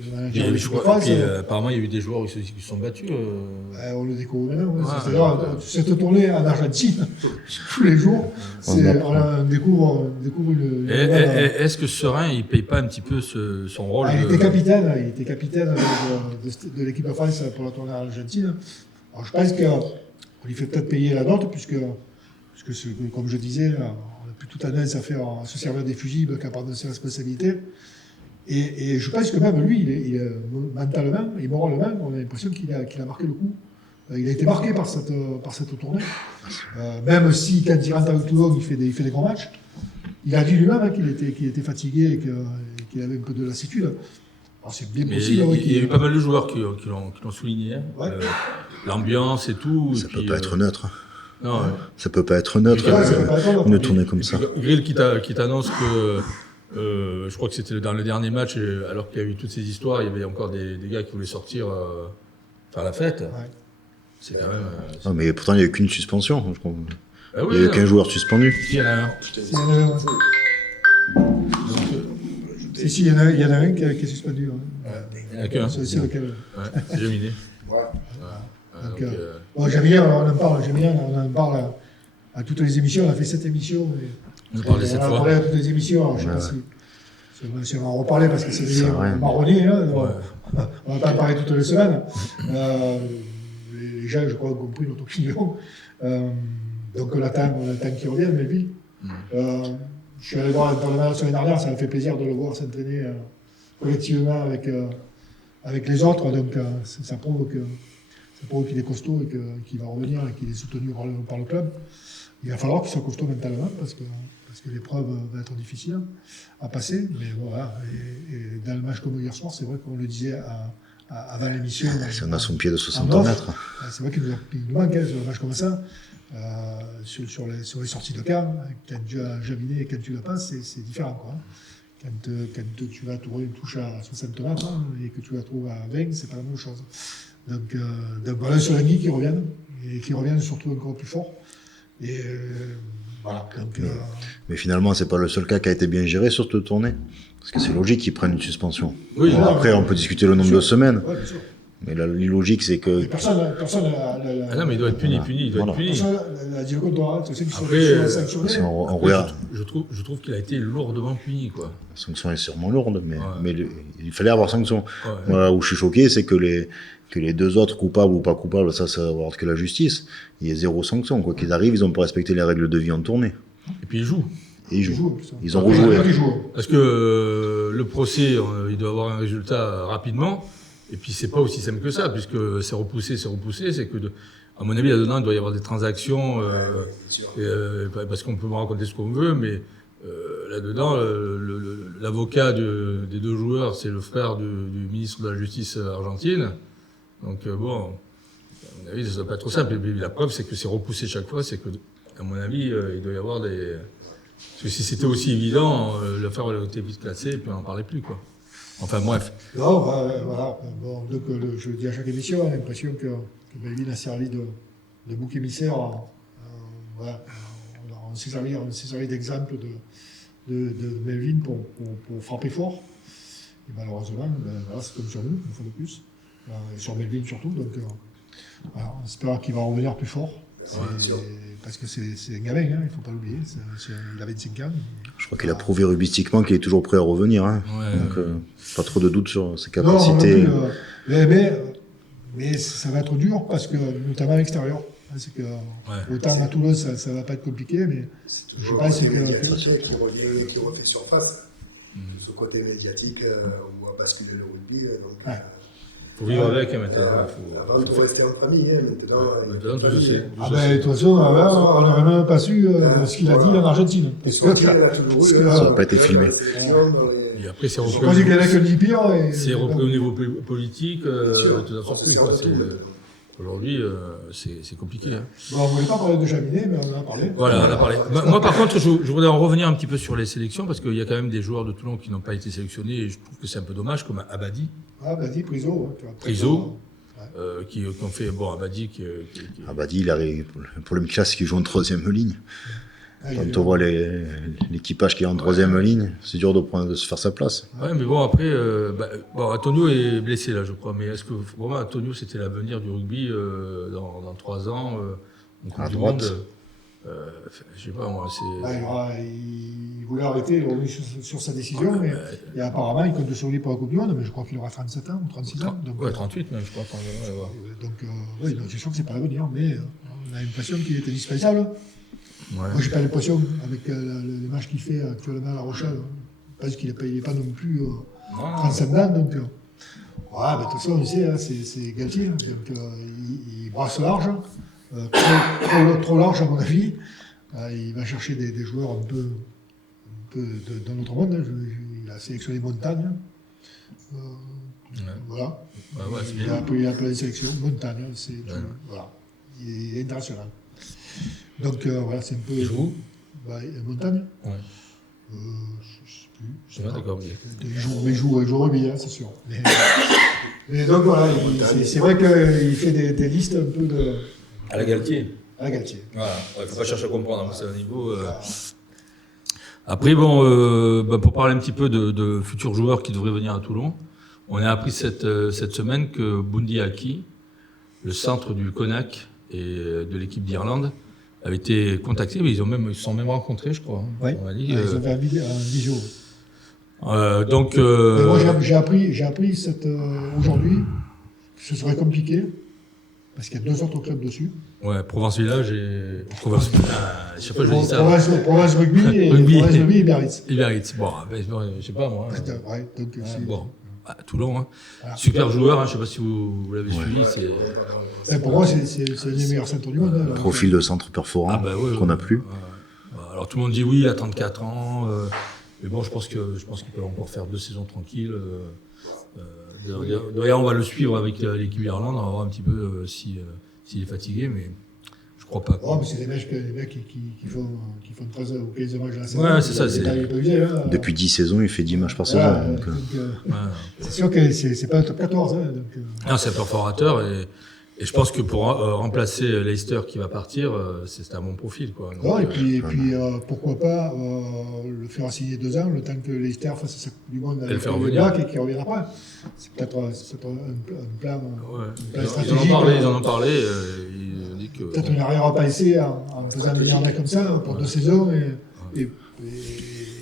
le manager de phase. Apparemment, il y a eu des joueurs qui se sont battus. On le découvre maintenant. C'est-à-dire, cette tournée en Argentine, tous les jours, on découvre une. Est-ce que Serein, il ne paye pas un petit peu son rôle? Il était capitaine de l'équipe de France pour la tournée en Argentine. Alors, je pense qu'on lui fait peut-être payer la note, puisque comme je disais, on n'a plus toute tendance à se servir des fusibles qu'à prendre ses responsabilités. Et je pense que même lui, mentalement et moralement, on a l'impression qu'il a marqué le coup. Il a été marqué par cette tournée. Même si, quand il rentre avec Toulon, il fait des grands matchs, il a dit lui-même qu'il était fatigué et qu'il avait un peu de lassitude. Alors c'est bien possible. Il y a eu pas mal de joueurs qui l'ont souligné. Hein. Ouais. L'ambiance et tout. Ça ne peut pas être neutre. Non, ça peut pas être neutre, une tournée comme ça. Grill qui t'annonce que, je crois que c'était dans le dernier match, alors qu'il y a eu toutes ces histoires, il y avait encore des gars qui voulaient sortir faire la fête. Ouais. C'est quand même. Non, mais pourtant, il n'y a eu qu'une suspension, je crois. Ah oui, il n'y a eu qu'un joueur suspendu. Il y en a un. Si, il y en a un qui est suspendu. Il n'y en a qu'un. C'est lequel? C'est Jaminet. Jaminet, on en parle à toutes les émissions. On a fait 7 émissions. On en parlait cette fois. On a parlé à toutes les émissions. Alors, je ne sais pas si on va en reparler parce que c'est marronnier. Hein, on va pas en parler toutes les semaines. Les gens, je crois, ont compris notre opinion. Donc on attend qu'il revienne, Melville. Je suis allé voir la semaine dernière, ça m'a fait plaisir de le voir s'entraîner collectivement avec les autres. Donc ça prouve qu'il est costaud et qu'il va revenir et qu'il est soutenu par le club. Il va falloir qu'il soit costaud mentalement parce que l'épreuve va être difficile à passer. Mais voilà. Et dans le match comme hier soir, c'est vrai qu'on le disait avant l'émission. Si on a son pied de 60 mètres. C'est vrai qu'il nous manque sur un match comme ça. Sur les sorties de camp, quand tu as Jaminet et quand tu la passes, c'est différent. Quoi. Quand tu vas trouver une touche à 60 mètres et que tu la trouves à 20, c'est pas la même chose. Donc voilà, sur Solangi qui reviennent, et qui reviennent surtout encore plus fort. Et voilà. Mais finalement, c'est pas le seul cas qui a été bien géré sur cette tournée. Parce que c'est logique qu'ils prennent une suspension. Oui, après, on peut discuter le nombre de semaines. Ouais, bien sûr. Mais l'illogique, c'est que. Personne ah non, mais il doit être puni. Personne n'a dit le contraire. Tu sais qu'ils sont sanctionnés. Je trouve qu'il a été lourdement puni, quoi. La sanction est sûrement lourde, mais il fallait avoir sanction. Ouais. Voilà, où je suis choqué, c'est que les deux autres, coupables ou pas coupables, ça va avoir que la justice. Il y a 0 sanction. Quoi qu'ils arrivent, ils n'ont pas respecté les règles de vie en tournée. Et puis ils jouent. Ils ont rejoué. Parce que le procès, il doit avoir un résultat rapidement. Et puis c'est pas aussi simple que ça, puisque c'est repoussé. C'est que, à mon avis, là-dedans, il doit y avoir des transactions, parce qu'on peut me raconter ce qu'on veut, mais là-dedans, l'avocat des deux joueurs, c'est le frère du ministre de la Justice argentine. Donc bon, à mon avis, ça ne doit pas être trop simple. Et puis, la preuve, c'est que c'est repoussé chaque fois. C'est que, à mon avis, il doit y avoir des... Parce que si c'était aussi évident, l'affaire aurait été vite classée et puis on n'en parlait plus, quoi. Enfin, bref. Non, voilà. Bon, donc, je le dis à chaque émission, on a l'impression que Melvin a servi de bouc émissaire. Voilà. On s'est servi d'exemple de Melvin pour frapper fort. Et malheureusement, voilà, c'est comme sur nous, une fois de plus. Et sur Melvin surtout. Donc, voilà, on espère qu'il va revenir plus fort. Parce que c'est un gamin, hein, il ne faut pas l'oublier. Il a 25 ans. Je crois qu'il a prouvé rubistiquement qu'il est toujours prêt à revenir. Hein. Ouais, donc, pas trop de doute sur ses capacités. Non, mais ça va être dur, parce que, notamment à l'extérieur. C'est que, autant à Toulouse, ça ne va pas être compliqué, mais je pense que... qui refait surface. Ce côté médiatique où a basculé le rugby. Donc, faut vivre avec, maintenant. Avant, tout restait en famille. Maintenant, tout se sait. De toute façon, on n'aurait même pas su ce qu'il a dit en Argentine. Parce que ça n'a pas été filmé. Et après, c'est repris. Je pense qu'il y en a que le dit pire. C'est repris au niveau politique, tout ça plus. Aujourd'hui, c'est compliqué. Hein. Bon, on ne voulait pas parler de Jaminet, mais on en a parlé. Voilà, on a parlé. Moi, par contre, je voudrais en revenir un petit peu sur les sélections, parce qu'il y a quand même des joueurs de Toulon qui n'ont pas été sélectionnés, et je trouve que c'est un peu dommage, comme Abadi. Abadi, Priso. Priso, qui ont fait... Bon, Abadi qui... Abadi, il arrive pour le classe qui joue en troisième ligne. Quand on voit l'équipage qui est en troisième ligne, c'est dur de se faire sa place. Ouais, mais bon, après, Antonio est blessé là, je crois. Mais est-ce que vraiment Antonio, c'était l'avenir du rugby dans 3 ans en Coupe à du droite. Monde je sais pas, moi, c'est... Il voulait arrêter, il est revenu sur sa décision, mais et apparemment, il compte sur lui pour la Coupe du Monde, mais je crois qu'il aura 37 ans ou 36 ans. Donc, 38 même, je crois. Donc, oui, c'est sûr que c'est pas l'avenir, mais on a l'impression qu'il était indispensable. Moi, j'ai pas l'impression, avec les matchs qu'il fait actuellement à La Rochelle, parce qu'il n'est pas non plus transcendant. Donc, de toute façon, on sait, hein, c'est Galtier, donc il brasse large, trop large à mon avis. Il va chercher des joueurs un peu dans notre monde. Hein. Il a sélectionné Montagne. Voilà. Il a plein de sélections. Montagne, voilà. Il est international. Donc voilà, c'est un peu. Il joue Montagne. Ouais. Je sais plus. D'accord. Il joue au rugby, hein, c'est sûr. Mais donc voilà, c'est vrai qu'il fait des listes un peu de. À la Galtier. À la Galtier. Voilà. Il ne faut pas chercher à comprendre, c'est un niveau. Après, bon, pour parler un petit peu de futurs joueurs qui devraient venir à Toulon, on a appris cette semaine que Bundy Aki, le centre du Connacht et de l'équipe d'Irlande, avait été contacté, mais ils se sont même rencontrés, je crois. Oui, ils ont fait un visio. Donc, moi, j'ai appris aujourd'hui que ce serait compliqué, parce qu'il y a 2 autres clubs dessus. Ouais, Provence Village et... Provence... je sais pas, je dis ça. Provence Rugby et Provence Rugby et Biarritz. Et Biarritz, bon, je sais pas, moi. Bon, à Toulon, hein. Voilà. Super joueur, hein, je sais pas si vous l'avez suivi. Pour moi, c'est le meilleur centre du monde. Profil de centre perforant qu'on n'a plus. Alors tout le monde dit oui, il a 34 ans, mais bon, je pense qu'il peut encore faire 2 saisons tranquilles. D'ailleurs, on va le suivre avec l'équipe d'Irlande, on va voir un petit peu s'il est fatigué, mais je crois pas. Oh, mais c'est des mecs qui font 13 ou 15 matchs à la saison. Ouais, c'est ça. Depuis 10 saisons, il fait 10 matchs par saison. C'est sûr que c'est pas un top 14. Hein, non, c'est un perforateur et je pense que pour remplacer Leicester qui va partir, c'est un bon profil, quoi. Donc, et puis pourquoi pas le faire signer 2 ans, le temps que Leicester fasse sa Coupe du Monde avec le Black et qu'il revienne après. C'est peut-être un plan stratégique. Ils en ont parlé. Ils ont dit que peut-être une arrière-pensée en faisant venir un mec comme ça pour 2 saisons et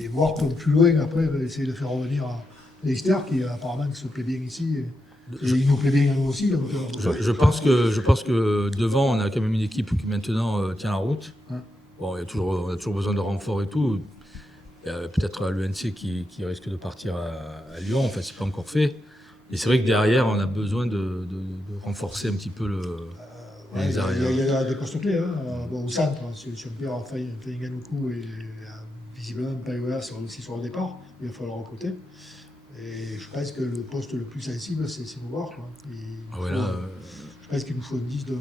voir plus loin après, essayer de faire revenir Leicester qui apparemment se plaît bien ici. Et il nous plaît bien à nous aussi. Donc, je pense que devant, on a quand même une équipe qui maintenant tient la route. Ouais. Bon, on a toujours besoin de renforts et tout. Il y a peut-être l'UNC qui risque de partir à Lyon. Enfin, c'est pas encore fait. Et c'est vrai que derrière, on a besoin de renforcer un petit peu les arrières. Il y a des postes clés. Au centre, si on perd Faïganoukou et visiblement, Payola sera aussi sur le départ, il va falloir recruter. Et je pense que le poste le plus sensible, c'est Beauvoir. Je pense qu'il nous faut une liste de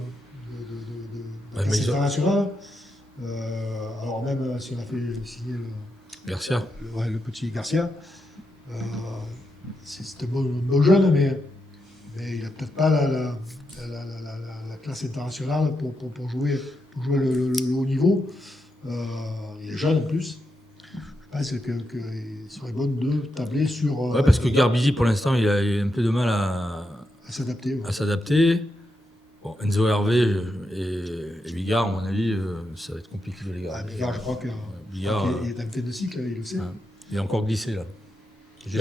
classe internationale. Alors même si on a fait signer le petit Garcia, c'est un beau jeune, mais il n'a peut-être pas la classe internationale pour jouer le haut niveau. Il est jeune en plus. Je pense qu'il serait bon de tabler sur... Ouais, parce que Garbisi, pour l'instant, il a un peu de mal à s'adapter. À s'adapter. Bon, Enzo Hervé et Bigard, à mon avis, ça va être compliqué de les garder. Bigard, je crois qu'il est en fin de cycle, il le sait. Il a encore glissé, là. J'ai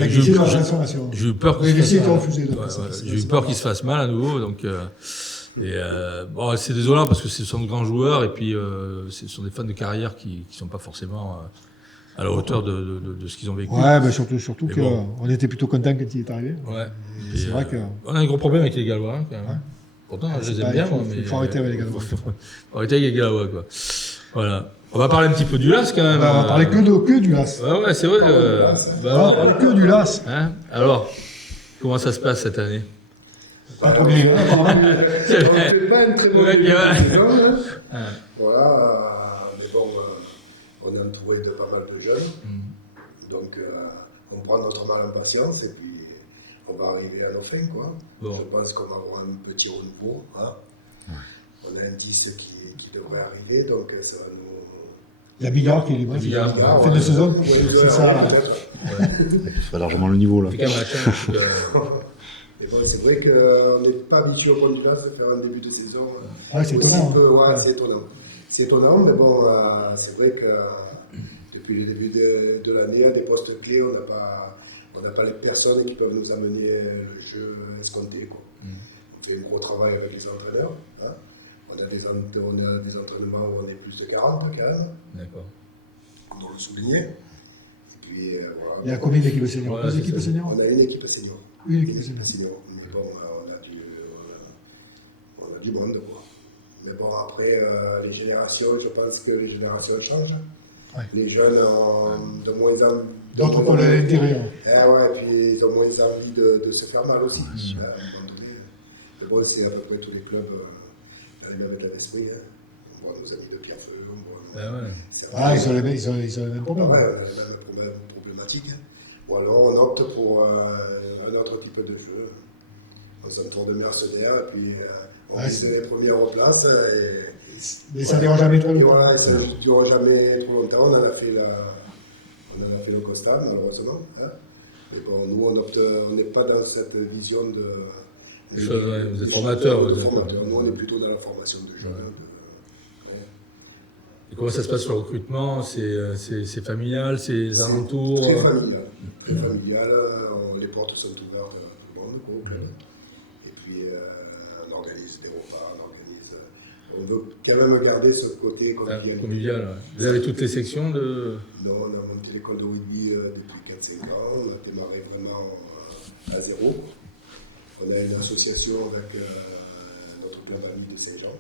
eu peur qu'il se fasse mal à nouveau. Donc, c'est désolant parce que ce sont de grands joueurs et puis ce sont des fans de carrière qui ne sont pas forcément à la hauteur de ce qu'ils ont vécu. Ouais, surtout qu'on était plutôt contents quand il est arrivé. Ouais. C'est vrai que... On a un gros problème avec les Gallois, quand même. Ouais. Pourtant, je les aime bien. Il faut arrêter avec les Gallois. Faut arrêter avec les Gallois, quoi. Voilà. On va parler un petit peu du LAS, quand même. On va parler que du LAS. Ouais, c'est vrai. On va parler que du LAS. Hein, alors, comment ça se passe cette année? Pas trop bien. On ne fait pas une très bonne saison. Voilà, mais bon, on est entouré de pas mal de jeunes. Donc, on prend notre mal en patience et puis on va arriver à nos fins, quoi. Bon. Je pense qu'on va avoir un petit renouveau. Hein. Ouais. On a un 10 qui devrait arriver, donc ça va nous... Il y a Bigard qui est libre. Fin de saison, c'est ça. Il fait largement le niveau, là. Mais bon, c'est vrai qu'on n'est pas habitué au point du LAS de faire un début de saison. C'est étonnant. C'est étonnant. C'est étonnant, mais bon, c'est vrai que depuis le début de l'année, à des postes clés, on n'a pas les personnes qui peuvent nous amener le jeu escompté, quoi. On fait un gros travail avec les entraîneurs. Hein. On a des entraînements où on est plus de 40 quand même. D'accord. On doit le souligner. Et puis, voilà. Il y a combien d'équipes seniors? On a une équipe senior. Une équipe senior. Mais bon, on a du monde, quoi. Mais bon, après, les générations, je pense que les générations changent. Ouais. Les jeunes ont de moins en moins... D'autres pour l'intérieur. Puis ils ont moins envie de se faire mal aussi. À un moment donné. Mais bon, c'est à peu près tous les clubs arrivent avec l'esprit. On voit nos amis de Pierrefeu, ils ont les mêmes problèmes. Ouais, on a les mêmes problématiques. Ou alors on opte pour un autre type de jeu. On s'entoure de mercenaires et puis on vise les premières places. Mais ça ne dure jamais trop longtemps. Voilà, ça ne dure jamais trop longtemps. On en a fait le constat, malheureusement. Hein. Mais bon, nous, on n'est pas dans cette vision de... Vous êtes formateur. Nous, on est plutôt dans la formation de jeunes. Et comment ça se passe sur le recrutement? C'est familial, c'est les alentours? Très familial. Très familial. Les portes sont ouvertes à tout le monde. Quoi. Et puis, on organise des repas, on veut quand même garder ce côté convivial. Ouais. Vous avez toutes les sections de... Non, on a monté l'école de rugby depuis 4-5 ans. On a démarré vraiment à zéro. On a une association avec notre club ami de Saint-Jean.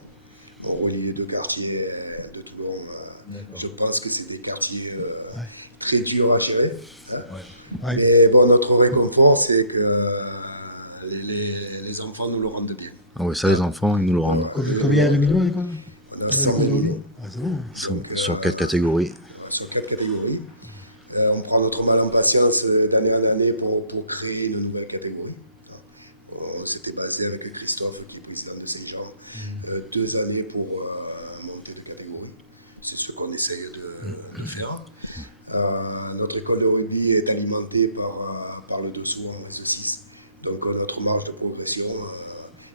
On relie les deux quartiers de Toulon. Je pense que c'est des quartiers très durs à gérer. Hein. Ouais. Mais bon, notre réconfort, c'est que les enfants nous le rendent bien. Ah oui, ça, les enfants, ils nous le rendent. Combien il y a de millions à l'école? On a 100 millions. Sur 4 catégories. Sur 4 catégories. On prend notre mal en patience d'année en année pour créer une nouvelle catégorie. On s'était basé avec Christophe, qui est président de Saint-Jean, 2 années pour monter de catégorie. C'est ce qu'on essaye de faire. Notre école de rugby est alimentée par le dessous en base 6. Donc notre marge de progression,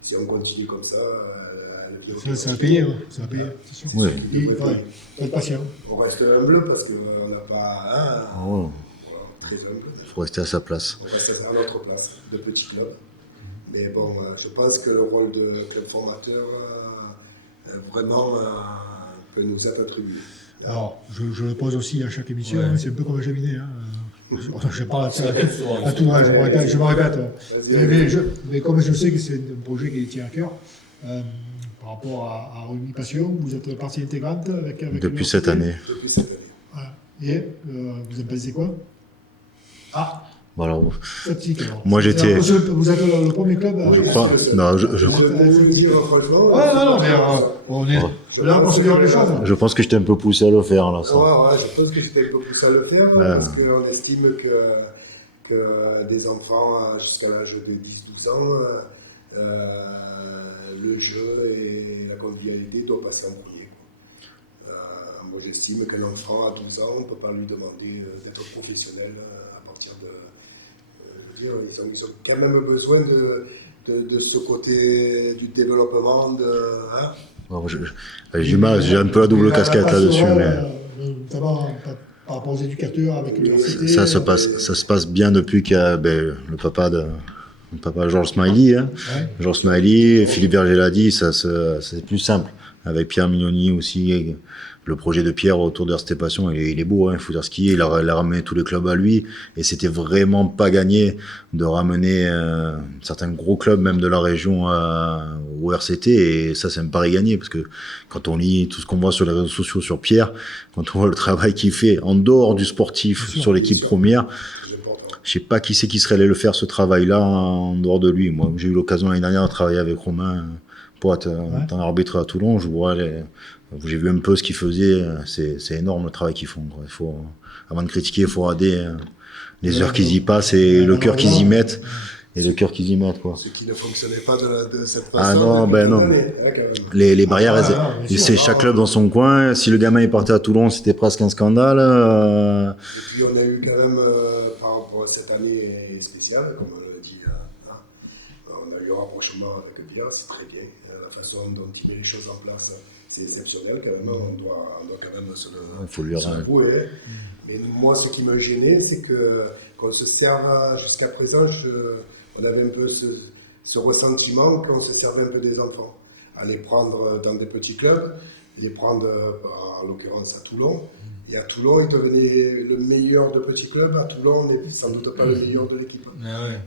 si on continue comme ça, elle vient. Ça va payer, ça va payer, c'est sûr. Oui. Il faut être patient. On reste humble parce qu'on n'a pas très humble. Il faut rester à sa place. On reste à notre place, de petit club. Mais bon, je pense que le rôle de club formateur vraiment peut nous être attribué. Alors, je le pose aussi à chaque émission, c'est un peu comme un cheminée. Je parle à tout, je me répète. Mais comme je sais que c'est un projet qui tient à cœur, par rapport à Rugby Passion, vous êtes partie intégrante avec depuis cette année. Depuis cette année. Voilà. Et vous en pensez quoi? Ah, Voilà. sceptique alors. Moi, j'étais- Vous êtes le premier club à... Je crois. Non, Je vais vous dire franchement. Ouais, non, mais on est là pour se dire les choses. je pense que j'étais un peu poussé à le faire là. Ça. Ouais, je pense que j'étais un peu poussé à le faire parce qu'on estime que des enfants jusqu'à l'âge de 10-12 ans, le jeu et la convivialité doivent passer en premier. Moi j'estime qu'un enfant à 12 ans, on ne peut pas lui demander d'être professionnel à partir de... je veux dire, ils ont quand même besoin de ce côté du développement, hein. Bon, j'ai du mal, j'ai un peu la double casquette là-dessus, mais Notamment par rapport aux éducateurs avec le RCT. ça se passe bien depuis qu'il y a le papa Georges Smiley, hein. Ouais. Georges Smiley, Philippe Verger l'a dit, c'est plus simple. Avec Pierre Mignoni aussi, le projet de Pierre autour de RCT Passion, il est beau, hein, il faut dire skier, il a ramené tous les clubs à lui, et c'était vraiment pas gagné de ramener certains gros clubs, même de la région, au RCT, et ça c'est un pari gagné, parce que quand on lit tout ce qu'on voit sur les réseaux sociaux sur Pierre, quand on voit le travail qu'il fait en dehors du sportif, sur l'équipe première, je sais pas qui c'est qui serait allé le faire ce travail-là en dehors de lui. Moi, j'ai eu l'occasion l'année dernière de travailler avec Romain pour être en arbitre à Toulon. J'ai vu un peu ce qu'ils faisaient. C'est énorme le travail qu'ils font. Quoi. Il faut, avant de critiquer, il faut regarder les heures qu'ils y passent et le cœur qu'ils y mettent. Et le cœur qu'ils y mettent, quoi. Ce qui ne fonctionnait pas de cette façon. Ah non, depuis ben des non. années, hein, quand même. Les barrières, c'est sûr. chaque club dans son coin. Si le gamin est parti à Toulon, c'était presque un scandale. Et puis on a eu quand même, par rapport à cette année spéciale, comme on le dit, hein, on a eu un rapprochement avec Pierre, c'est très bien. La façon dont il met les choses en place, c'est exceptionnel quand même. On doit quand même se faut lui le prouver. Mais moi, ce qui me gênait, c'est qu'on se serve, jusqu'à présent, on avait un peu ce ressentiment qu'on se servait un peu des enfants. À les prendre dans des petits clubs, les prendre en l'occurrence à Toulon. Et à Toulon, il devenait le meilleur de petits clubs. À Toulon, on n'est sans doute pas le meilleur de l'équipe.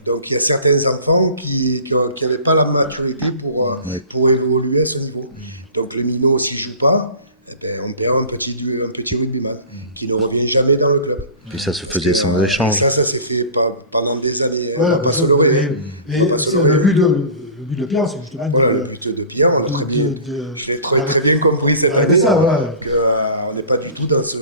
Donc il y a certains enfants qui n'avaient pas la maturité pour évoluer à ce niveau. Donc le minot, s'il ne joue pas, eh ben, on perd un petit rugbyman qui ne revient jamais dans le club. Puis ça se faisait sans échange. Ça s'est fait pendant des années. Voilà, On va pas se leurrer. mais On va pas se c'est leurrer. le but de Pierre, c'est justement Voilà, le but de Pierre, je l'ai très bien compris. C'est arrêtez ça, voilà. On n'est pas du tout dans ce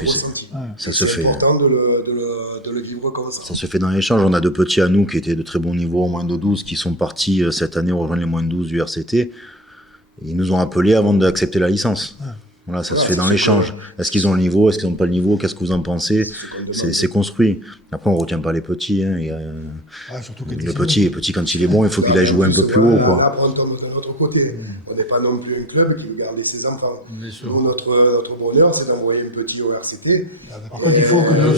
ressenti. Ça se fait. C'est important de le vivre comme ça. Ça se fait dans l'échange. On a deux petits à nous qui étaient de très bon niveau, moins de 12, qui sont partis cette année rejoindre les moins de 12 du RCT. Ils nous ont appelés avant d'accepter la licence. Voilà, ça se fait dans l'échange. Est-ce qu'ils ont le niveau? Est-ce qu'ils n'ont pas le niveau? Qu'est-ce que vous en pensez? C'est construit. Après, on retient pas les petits. Hein. Surtout Le petit, quand il est bon, il faut qu'il aille jouer un peu plus haut. Quoi. Là, on tombe de l'autre côté. On n'est pas non plus un club qui veut garder ses enfants. Nous, notre bonheur, c'est d'envoyer un petit au RCT. Par contre, il faut que quand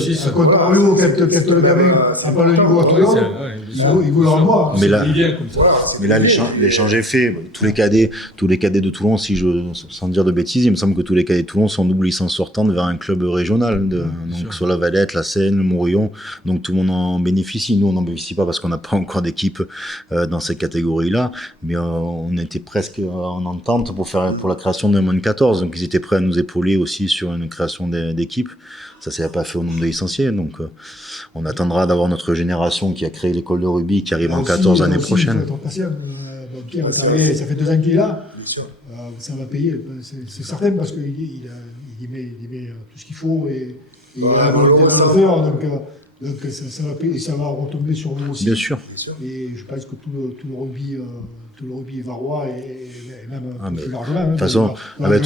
le gamin n'a pas le niveau à Toulon, il vous le renvoie. Mais là, l'échange est fait. Tous les cadets de Toulon, sans dire de bêtises, il me semble que tous les cadets de Toulon sont double licence sortante vers un club régional. Donc, soit la Valette, la Seine, le Morillon. Donc, tout le monde en bénéficie. Nous, on n'en bénéficie pas parce qu'on n'a pas encore d'équipe dans cette catégorie-là. Mais on était presque en entente pour la création d'un moins de 14. Donc, ils étaient prêts à nous épauler aussi sur une création d'équipe. Ça s'est pas fait au nombre de licenciés. Donc, on attendra d'avoir notre génération qui a créé l'école de rugby qui arrive en 14 l'année prochaine. Il faut être patient. Pierre est arrivé, ça fait 2 ans qu'il est là. Ça va payer, c'est certain, parce qu'il y met tout ce qu'il faut et il a la volonté de le faire. Donc ça va payer et ça va retomber sur nous aussi. Bien sûr. Et je pense que tout le rugby varois et même plus largement. De toute façon, avec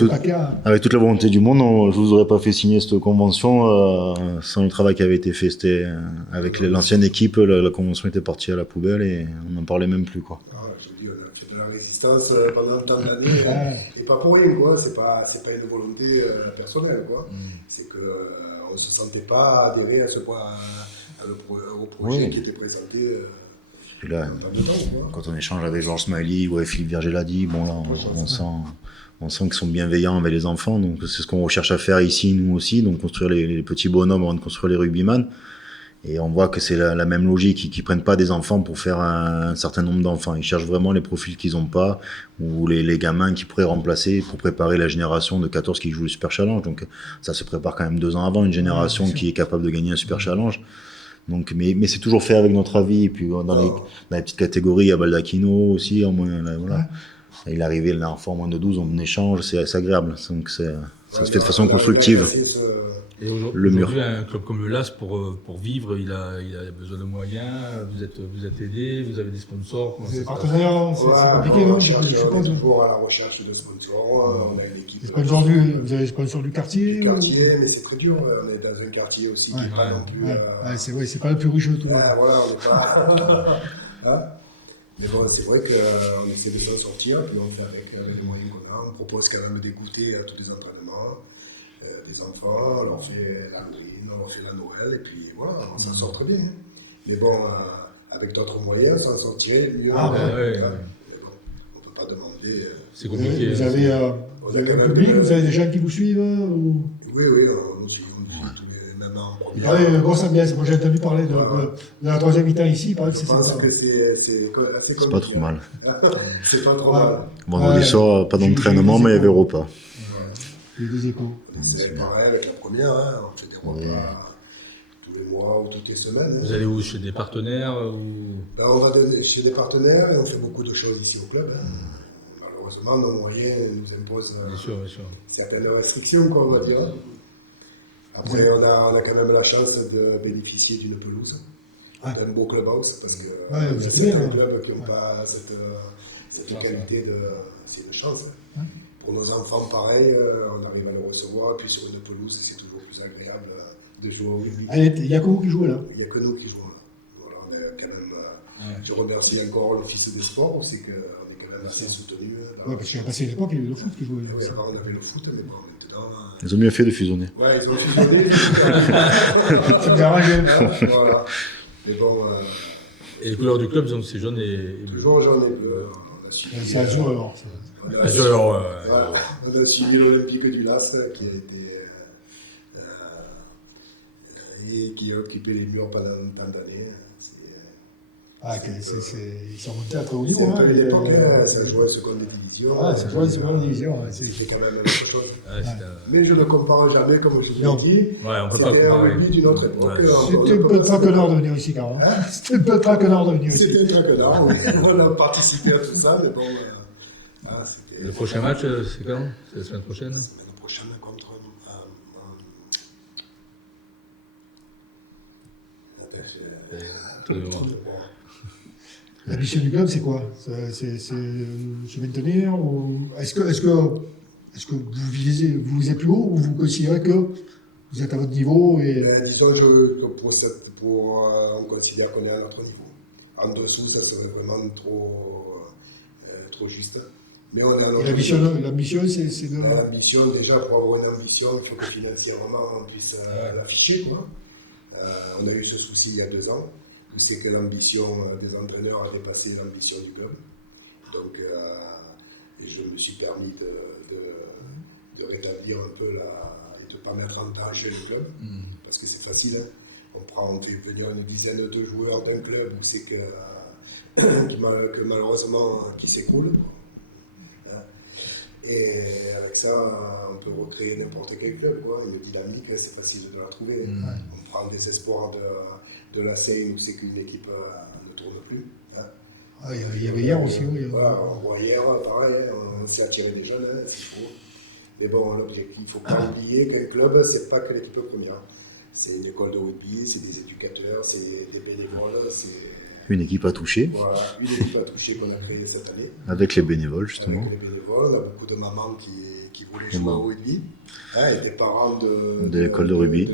toute la volonté du monde, je vous aurais pas fait signer cette convention sans le travail qui avait été fait. C'était avec l'ancienne équipe, la convention était partie à la poubelle et on n'en parlait même plus, quoi. Je dis, on a fait de la résistance pendant tant d'années et pas pour rien, quoi. C'est pas une volonté personnelle, quoi. C'est que on se sentait pas adhérer à ce point au projet qui était présenté. Puis là, quand on échange avec Georges Smiley ou avec Philippe Verger l'a dit, bon là, on sent qu'ils sont bienveillants avec les enfants, donc c'est ce qu'on recherche à faire ici, nous aussi, donc construire les petits bonhommes avant de construire les rugbyman. Et on voit que c'est la même logique, qu'ils prennent pas des enfants pour faire un certain nombre d'enfants. Ils cherchent vraiment les profils qu'ils ont pas, ou les gamins qui pourraient remplacer pour préparer la génération de 14 qui joue le Super Challenge. Donc ça se prépare quand même 2 ans avant, une génération qui est capable de gagner un Super Challenge. Donc, mais c'est toujours fait avec notre avis. Et puis dans les petites catégories, il y a Baldacchino aussi, au moins, là, voilà. Il est arrivé la dernière fois en moins de 12, on échange, c'est agréable. Donc ça se fait de façon constructive. Et Le mur. aujourd'hui, un club comme le LAS, pour vivre, il a besoin de moyens, vous êtes aidé, vous avez des sponsors. Comment Les ça se passe partenaires, c'est compliqué, non? Je On pense. est toujours à la recherche de sponsors. On a une équipe. Vous avez les sponsors du quartier? Du quartier, mais c'est très dur. On est dans un quartier aussi qui n'est pas non plus. C'est vrai, c'est pas le plus riche de tout. Voilà, on n'est pas. Hein. Mais bon, c'est vrai qu'on essaie de s'en sortir, puis on fait avec les moyens qu'on a. On propose quand même des goûters à tous les entraînements, des enfants, on leur fait l'Halloween, on leur fait la Noël, et puis voilà, on s'en sort très bien. Mais bon, avec d'autres moyens, s'en sortirait mieux. Ouais. Mais bon, on ne peut pas demander. C'est compliqué. Vous avez un public, vous avez des gens qui vous suivent ou... Oui, on nous suivons tous les mêmes en première. Il paraît grosse ambiance. Moi, j'ai entendu parler de la troisième mi-temps ici. Il paraît que Je c'est pense sympa. que c'est assez compliqué. C'est pas trop mal. C'est pas trop mal. Vendredi soir, pas d'entraînement, mais il y avait repas. Il y a des échos. C'est pareil avec la première, hein. On fait des repas tous les mois ou toutes les semaines. Vous allez où? Chez des partenaires ou... Ben, on va chez des partenaires et on fait beaucoup de choses ici au club. Hein. Malheureusement, nos moyens nous imposent Bien sûr. certaines restrictions, quoi, on va dire. Après, on a quand même la chance de bénéficier d'une pelouse, d'un beau clubhouse, parce que vous êtes c'est bien, un club qui n'a pas cette qualité c'est une chance. Pour nos enfants, pareil, on arrive à les recevoir, et puis sur une pelouse, c'est toujours plus agréable de jouer au rugby. Il y a que vous qui jouez là. Il n'y a que nous qui jouons là. Voilà, on est quand même, je remercie encore l'Office des sports, c'est qu'on est quand même assez soutenu. Oui, parce qu'il y a passé une époque, il y avait le foot qui jouait là. Oui, avant, on avait le foot, mais bon, maintenant. Ils ont bien fait de fusionner. Ouais, ils ont fusionné. C'est bien arrangé. Voilà. Mais bon. Et les couleurs du club, donc c'est jaune et bleu. Toujours jaune et bleu. On a suivi. C'est azur alors. Voilà. On a suivi l'Olympique du LAS qui a été. Et qui a occupé les murs pendant tant d'années. Ils sont montés à très haut niveau. C'est un peu l'époque, ça jouait à seconde division. Ça jouait à seconde division. C'est quand même autre chose. Mais je ne compare jamais, comme je vous l'ai dit. On peut pas C'était un comparer. rugby d'une autre époque. C'était un peu traquenard de venir ici, quand même. C'était un peu traquenard de venir ici. C'était un traquenard, oui. On a participé à tout ça, mais bon. Le prochain match, c'est quand? C'est la semaine prochaine? La semaine prochaine contre. La mission du club, c'est quoi? C'est se maintenir ou... Est-ce que vous visez plus haut ou vous considérez que vous êtes à votre niveau et... Disons que on considère qu'on est à notre niveau. En dessous, ça serait vraiment trop juste. Mais on est à notre niveau. L'ambition, c'est de... L'ambition, déjà, pour avoir une ambition, il faut que financièrement, on puisse l'afficher, quoi. On a eu ce souci il y a 2 ans, où c'est que l'ambition des entraîneurs a dépassé l'ambition du club. Donc, je me suis permis de rétablir un peu et de ne pas mettre en danger le club, parce que c'est facile. Hein. On fait venir une dizaine de joueurs d'un club où c'est que malheureusement qui s'écroule. Et avec ça, on peut recréer n'importe quel club, quoi. Une dynamique, c'est facile de la trouver. On prend des espoirs de la Seine où c'est qu'une équipe ne tourne plus. Hein. Il y avait hier aussi, oui. Voilà, on voit hier, pareil, on s'est attiré des jeunes, c'est faux. Mais bon, l'objectif, il ne faut pas oublier qu'un club, c'est pas que l'équipe première. C'est une école de rugby, c'est des éducateurs, c'est des bénévoles, c'est... Une équipe à toucher. Voilà, une équipe à toucher qu'on a créée cette année. Avec les bénévoles, justement. Avec les bénévoles, on a beaucoup de mamans qui voulaient jouer au rugby, et des parents de l'école de rugby.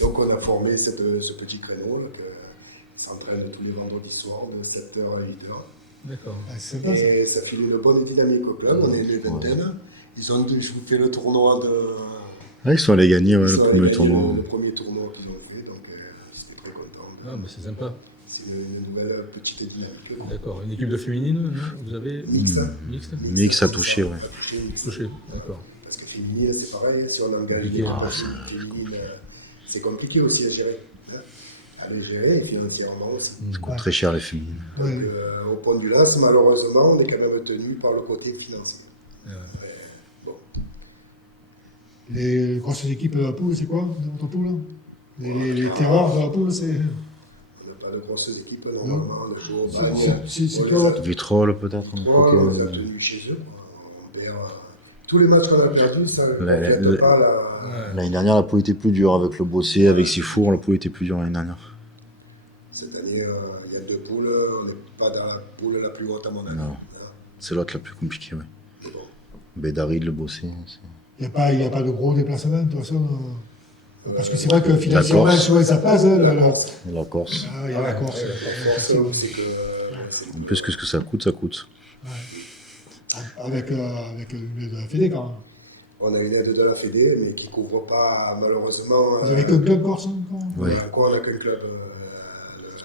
Donc on a formé ce petit créneau qui s'entraîne tous les vendredis soirs de 7h à 8h. D'accord. Et ça fait une bonne dynamique au club, on est une vingtaine. Je vous fais le tournoi de... Ils sont allés gagner le premier tournoi. Le premier tournoi qu'ils ont fait, donc j'étais très content. C'est sympa. C'est une nouvelle petite dynamique. D'accord. Une équipe de féminine, non? Vous avez Mix à toucher, ouais. Touché, d'accord. Parce que féminine, c'est pareil, si on engage une féminine c'est compliqué aussi à gérer. Hein. À les gérer et financièrement aussi. Ça coûte très cher les féminines. Ouais. Donc, au Pont-du-Lac, malheureusement, on est quand même tenu par le côté financier. Bon. Les grosses équipes de la poule, c'est quoi dans votre poule? Les terreurs de la poule, c'est. On n'a pas de grosses équipes normalement. Le jour au bagne, C'est toi, Vitrolles peut-être. on est tenu chez eux. On perd. Tous les matchs qu'on a perdus, ça ne reflète pas la. L'année dernière, la poule était plus dure avec le Bossé, avec Sifour. La poule était plus dure l'année dernière. Cette année, il y a 2 poules. On n'est pas dans la poule la plus haute à mon avis. Non. Hein. C'est l'autre la plus compliquée, oui. Mais bon. Bédaride, le Bossé. il n'y a pas de gros déplacements, de toute façon. Parce que c'est vrai que financièrement, souvent ça passe. Hein, Et la Corse. Ah, il y a la Corse. C'est que. En plus, qu'est-ce que ça coûte? Ça coûte. Avec une de la Fédé quand même. On a une aide de la Fédé, mais qui ne couvre pas, malheureusement. Vous avez qu'un club corse encore? Oui. Encore, on n'a qu'un club.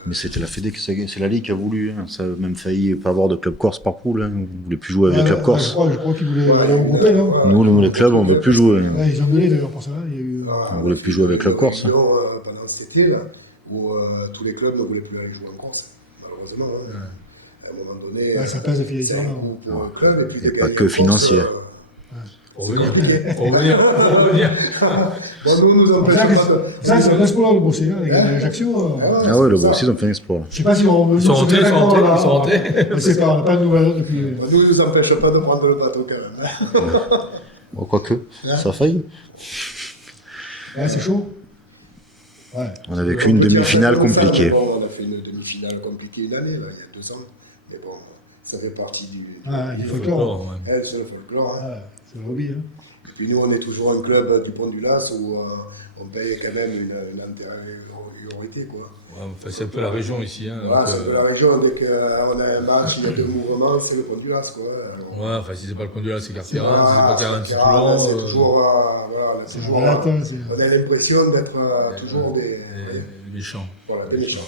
Mais c'était la Fédé, c'est la Ligue qui a voulu. Hein. Ça a même failli pas avoir de club corse par poule. Hein. On ne voulait plus jouer avec club corse. Je crois qu'ils voulaient aller au groupe, non? Nous, les clubs, on ne veut plus jouer. Ils ont donné d'ailleurs pour ça. Il y a eu... On ne voulait plus jouer avec club corse. Pendant cet été, là, où tous les clubs ne voulaient plus aller jouer en Corse, malheureusement. Hein. À un moment donné, ça pèse c'est financièrement. un coup pour le club. Et puis, Et pas que financier. Pour revenir. Bon, nous empêchons pas de. Ça, c'est un exploit, le Bossé, hein, les gars d'Ajaccio. Ah ouais, le Bossé, ils ont fait un exploit. Là. Je ne sais pas si on Ils sont rentrés, ils sont rentrés. Je ne sais pas, on n'a pas de nouvelles depuis. Nous ne nous empêchons pas de prendre le bateau quand même. Bon, quoique, ça a failli. Ouais, c'est chaud. Ouais. On a vécu une demi-finale compliquée. Bon, on a fait une demi-finale compliquée une année, là, il y a 2 ans. Mais bon, ça fait partie du folklore. C'est le folklore. Hein. Ouais, c'est le hobby. Hein. Et puis nous, on est toujours un club du Pont-du-Lac où on paye quand même une antériorité, quoi. Ouais, enfin, c'est un peu la région ici. Hein, Voilà, donc, c'est de la région, dès qu'on a un match, il y a 2 mouvements, c'est le Pont-du-Lac, quoi. ouais, enfin, si c'est pas le Condulat, c'est Carpéran, si c'est pas Carpéran, c'est Toulon. C'est Toulon. toujours. Voilà, c'est toujours. Balade, hein, c'est- On a l'impression d'être toujours des. Les méchants. Voilà, des méchants.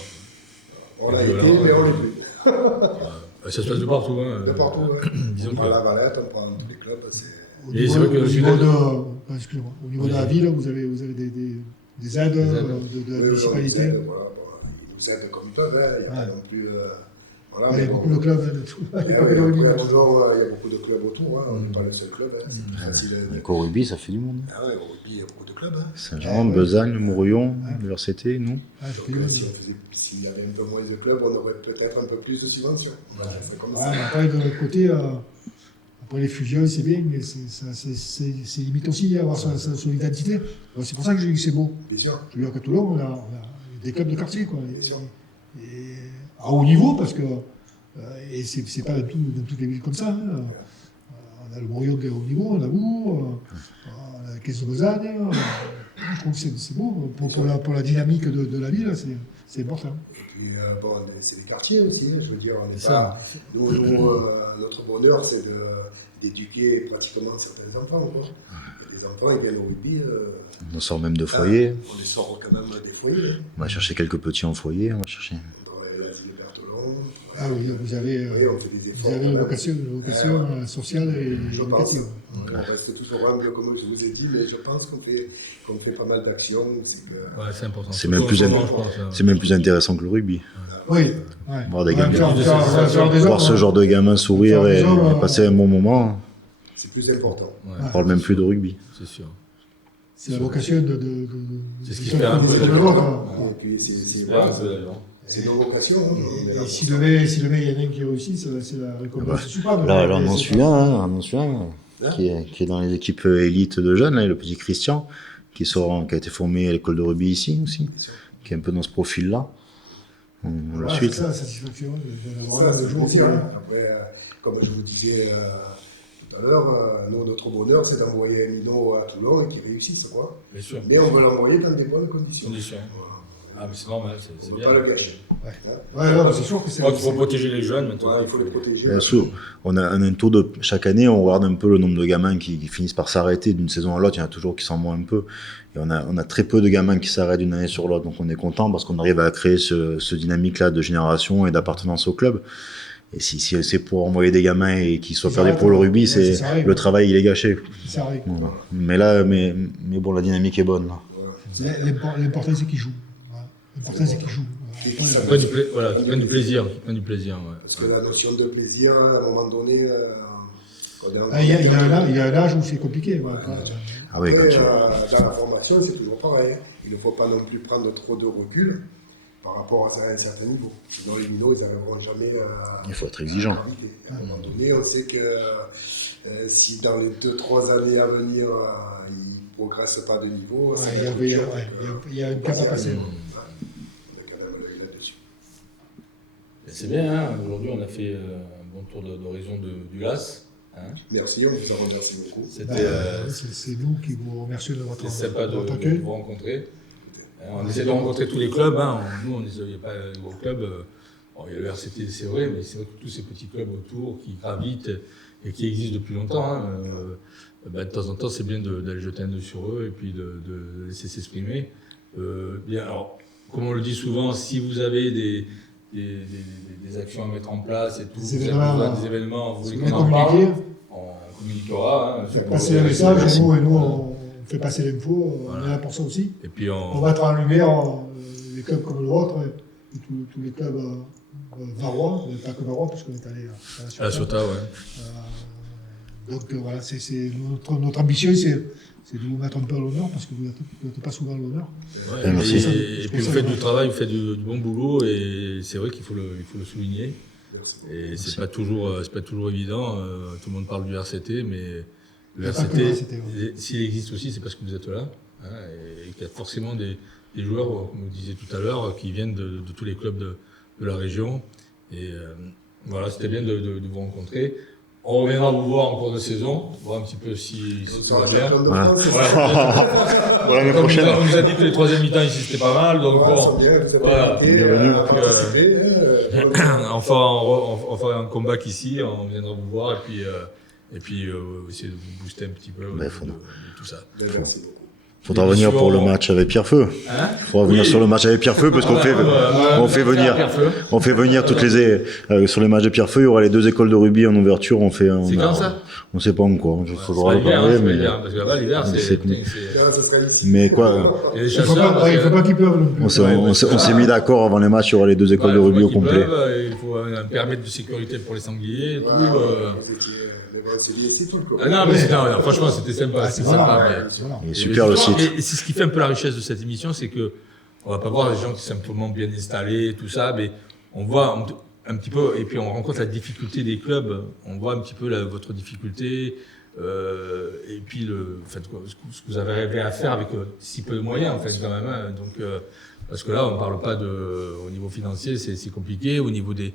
On Et a puis, été, voilà, mais on l'est plus. Ça se passe de partout. Hein. De partout, ouais. Disons On prend que- la Valette, on prend tous les clubs. Mais c'est vrai que au le niveau Sud-Est- excusez-moi, au niveau de la ville, vous avez des aides de la municipalité. Voilà, ils nous aident comme ils peuvent, hein. Il n'y a pas non plus. Voilà, Il y a mais beaucoup bon. de clubs. Il y a tout. Ah Il y a ouais, pas que le rugby. après, toujours, il y a beaucoup de clubs autour, hein. On n'est pas le seul club. Hein. C'est plus facile. Donc au rugby, ça fait du monde. Ah ouais, au rugby, il y a beaucoup de clubs. Hein. Saint-Jean, Besagne, Mourillon, l'URCT, nous. Ah, ça fait du monde. S'il y avait un peu moins de clubs, on aurait peut-être un peu plus de subventions. Ça serait comme Ouais, ça. mais après, de l'autre côté, après les fusions, c'est bien, mais c'est limite aussi avoir son identité. C'est pour ça que je dis que c'est beau. Bien sûr. Je veux dire qu'à Toulon, on a des clubs de quartier, quoi. Bien sûr. Et à haut niveau, parce que. Et c'est pas dans toutes les villes comme ça. Hein. On a le Morio de haut niveau, on a vous, on a la Caisse de Besagne. Je trouve que c'est beau. Pour la dynamique de la ville, c'est important. Et puis, bon, c'est des quartiers aussi. Hein. Je veux dire, on n'est C'est pas. ça. Nous, notre bonheur, c'est d'éduquer pratiquement certains enfants. Quoi. Les enfants, ils viennent au rugby. On sort même de foyer. On les sort quand même des foyers. Hein. On va chercher quelques petits en foyer. On va chercher. Dans l'asile Berthelon. Ah oui, vous avez, Oui, on fait des efforts. vous avez une quand même. vocation sociale et Je pense. éducative. On reste toujours humble, comme je vous ai dit, mais je pense qu'on fait pas mal d'actions. C'est que. Ouais, c'est important. C'est même plus Surtout en ce moment, je pense, C'est même plus intéressant que le rugby. Oui, ouais. Voir des Ouais, gamins. faire des Voir hommes, ce genre de gamins sourire Faire des et hommes, passer un bon moment. C'est plus important. Ouais, On parle même plus de rugby. c'est sûr. c'est la vocation de C'est ce qui de- fait un peu de- de- la de- différence. de- Et puis, c'est Ouais, voilà, un peu d'ailleurs. c'est nos vocations. Hein. On est là Et pour si ça. demain il y en a un qui réussit, c'est la récompense suprême. Là, on Mais en c'est suit pas- un, qui est dans les équipes élites de jeunes, là, le petit Christian, qui a été formé à l'école de rugby ici aussi, qui est un peu dans ce profil-là. On le Ouais, suit. c'est ça, la satisfaction. Ça, c'est le jour plaisir. où- Hein. Après, comme je vous disais tout à l'heure, nous, notre bonheur, c'est d'envoyer un minot à Toulon et qu'il réussisse. Quoi. Bien sûr. Mais on veut l'envoyer dans des bonnes conditions. Conditions. Voilà. Ah, mais c'est normal, On c'est ne veut bien. pas le gâcher. Ouais. Hein. Ouais, non, c'est sûr que c'est. Il faut protéger les jeunes maintenant. Voilà, il faut les protéger. Bien sûr, on a un tour de chaque année, on regarde un peu le nombre de gamins qui finissent par s'arrêter d'une saison à l'autre. Il y en a toujours qui s'en vont un peu. Et on a très peu de gamins qui s'arrêtent d'une année sur l'autre. Donc on est content parce qu'on arrive à créer ce dynamique-là de génération et d'appartenance au club. Et si c'est pour envoyer des gamins et qu'ils soient Ça perdus arrive, pour le rugby, ouais, c'est ça arrive. le travail il est gâché. Ça arrive. Voilà. Mais là, mais bon, la dynamique est bonne. Là. Voilà. L'important, c'est qu'ils jouent. Voilà. L'important, c'est qu'ils jouent. Qu'ils prennent du plaisir. Ouais. Parce que la notion de plaisir, à un moment donné, Il y a un âge où c'est compliqué. Voilà. Ah oui, après, quand tu... dans la formation, c'est toujours pareil. Hein. Il ne faut pas non plus prendre trop de recul par rapport à un certain niveau. Sinon, les minots, ils n'arriveront jamais à... Il faut être exigeant. À un moment donné, on sait que si dans les 2-3 années à venir, ils ne progressent pas de niveau, ça va être dur. Il y a une carte à passer. On a quand même l'œil là-dessus. C'est bien, hein. Aujourd'hui on a fait un bon tour d'horizon du LAS. Hein. Merci, on vous a remercié beaucoup. C'est nous qui vous remercions de votre sympa de accueil. vous rencontrer. On essaie de rencontrer tous les clubs. Hein. Nous, il n'y a pas de gros clubs. Il y a le RCT, c'est vrai, mais c'est vrai que tous ces petits clubs autour qui gravitent et qui existent depuis longtemps. Hein. De temps en temps, c'est bien d'aller jeter un œil sur eux et puis de laisser s'exprimer. Alors, comme on le dit souvent, si vous avez des actions à mettre en place et tout, des événements, vous voulez qu'on en parle, on communiquera. Hein, passer le message, et nous on fait passer l'info, on est là pour ça aussi. Et puis on va mettre en lumière les clubs comme le vôtre, et tous les clubs varois, pas que varois, parce qu'on est allé à la Ciotat, donc voilà, notre ambition, c'est de vous mettre un peu à l'honneur, parce que vous n'êtes pas souvent à l'honneur. Ouais, et puis vous faites du travail, vous faites du bon boulot, et c'est vrai qu'il faut le souligner. Merci. Et c'est pas toujours évident. Tout le monde parle du RCT, mais le RCT, s'il existe aussi, c'est parce que vous êtes là, hein, et qu'il y a forcément des joueurs, comme vous disiez tout à l'heure, qui viennent de tous les clubs de la région. Et voilà, c'était bien de vous rencontrer. On reviendra vous voir en cours de saison, voir un petit peu si tout va bien. L'année prochaine. On nous a dit que les troisième mi-temps ici c'était pas mal, donc bon. Voilà. On fera un comeback ici, on viendra vous voir et puis essayer de vous booster un petit peu de tout ça. Merci beaucoup. Faudra venir pour le match avec Pierrefeu. Il faudra venir sur le match avec Pierrefeu parce qu'on fait venir toutes les sur les matchs de Pierrefeu. Il y aura les 2 écoles de rugby en ouverture. C'est quand ça? On sait pas encore. Il faudra le parler, mais parce que là-bas l'hiver c'est. Ça sera ici. Mais quoi? Il y a des Il ne chasseurs. faut pas qu'ils peuvent. On s'est mis d'accord avant les matchs. Il y aura les 2 écoles de rugby au complet. Il faut un permis de sécurité pour les sangliers. Non, mais franchement, c'était sympa. Il est super le site. Et c'est ce qui fait un peu la richesse de cette émission, c'est que on va pas voir des gens qui sont simplement bien installés, tout ça, mais on voit un petit peu, et puis on rencontre la difficulté des clubs. On voit un petit peu votre difficulté, et puis ce que vous avez rêvé à faire avec si peu de moyens, en fait, quand même. Hein. Donc, parce que là, on parle pas au niveau financier, c'est compliqué. Au niveau des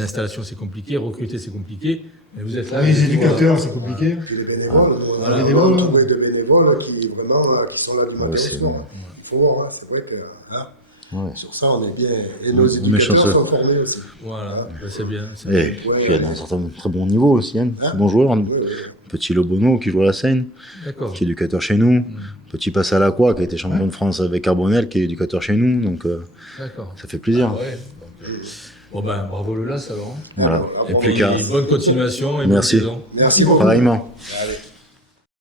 installations, c'est compliqué. Recruter, c'est compliqué. Mais vous êtes là. Les éducateurs, c'est compliqué. Les bénévoles, on a trouvé des bénévoles qui sont là du matin au soir. Il faut voir, c'est vrai que sur ça, on est bien. Et nos éducateurs sont formés aussi. Voilà, c'est bien. Et puis il y a un certain très bon niveau aussi, hein. Bon joueur. Petit Lobono qui joue à la Seine, qui est éducateur chez nous. Petit Passe à la Croix qui a été champion de France avec Carbonel, qui est éducateur chez nous. Donc ça fait plaisir. Bon bravo le LAS alors. Voilà. Et puis bonne continuation et merci. Bonne saison. Merci beaucoup. Pareillement. Allez.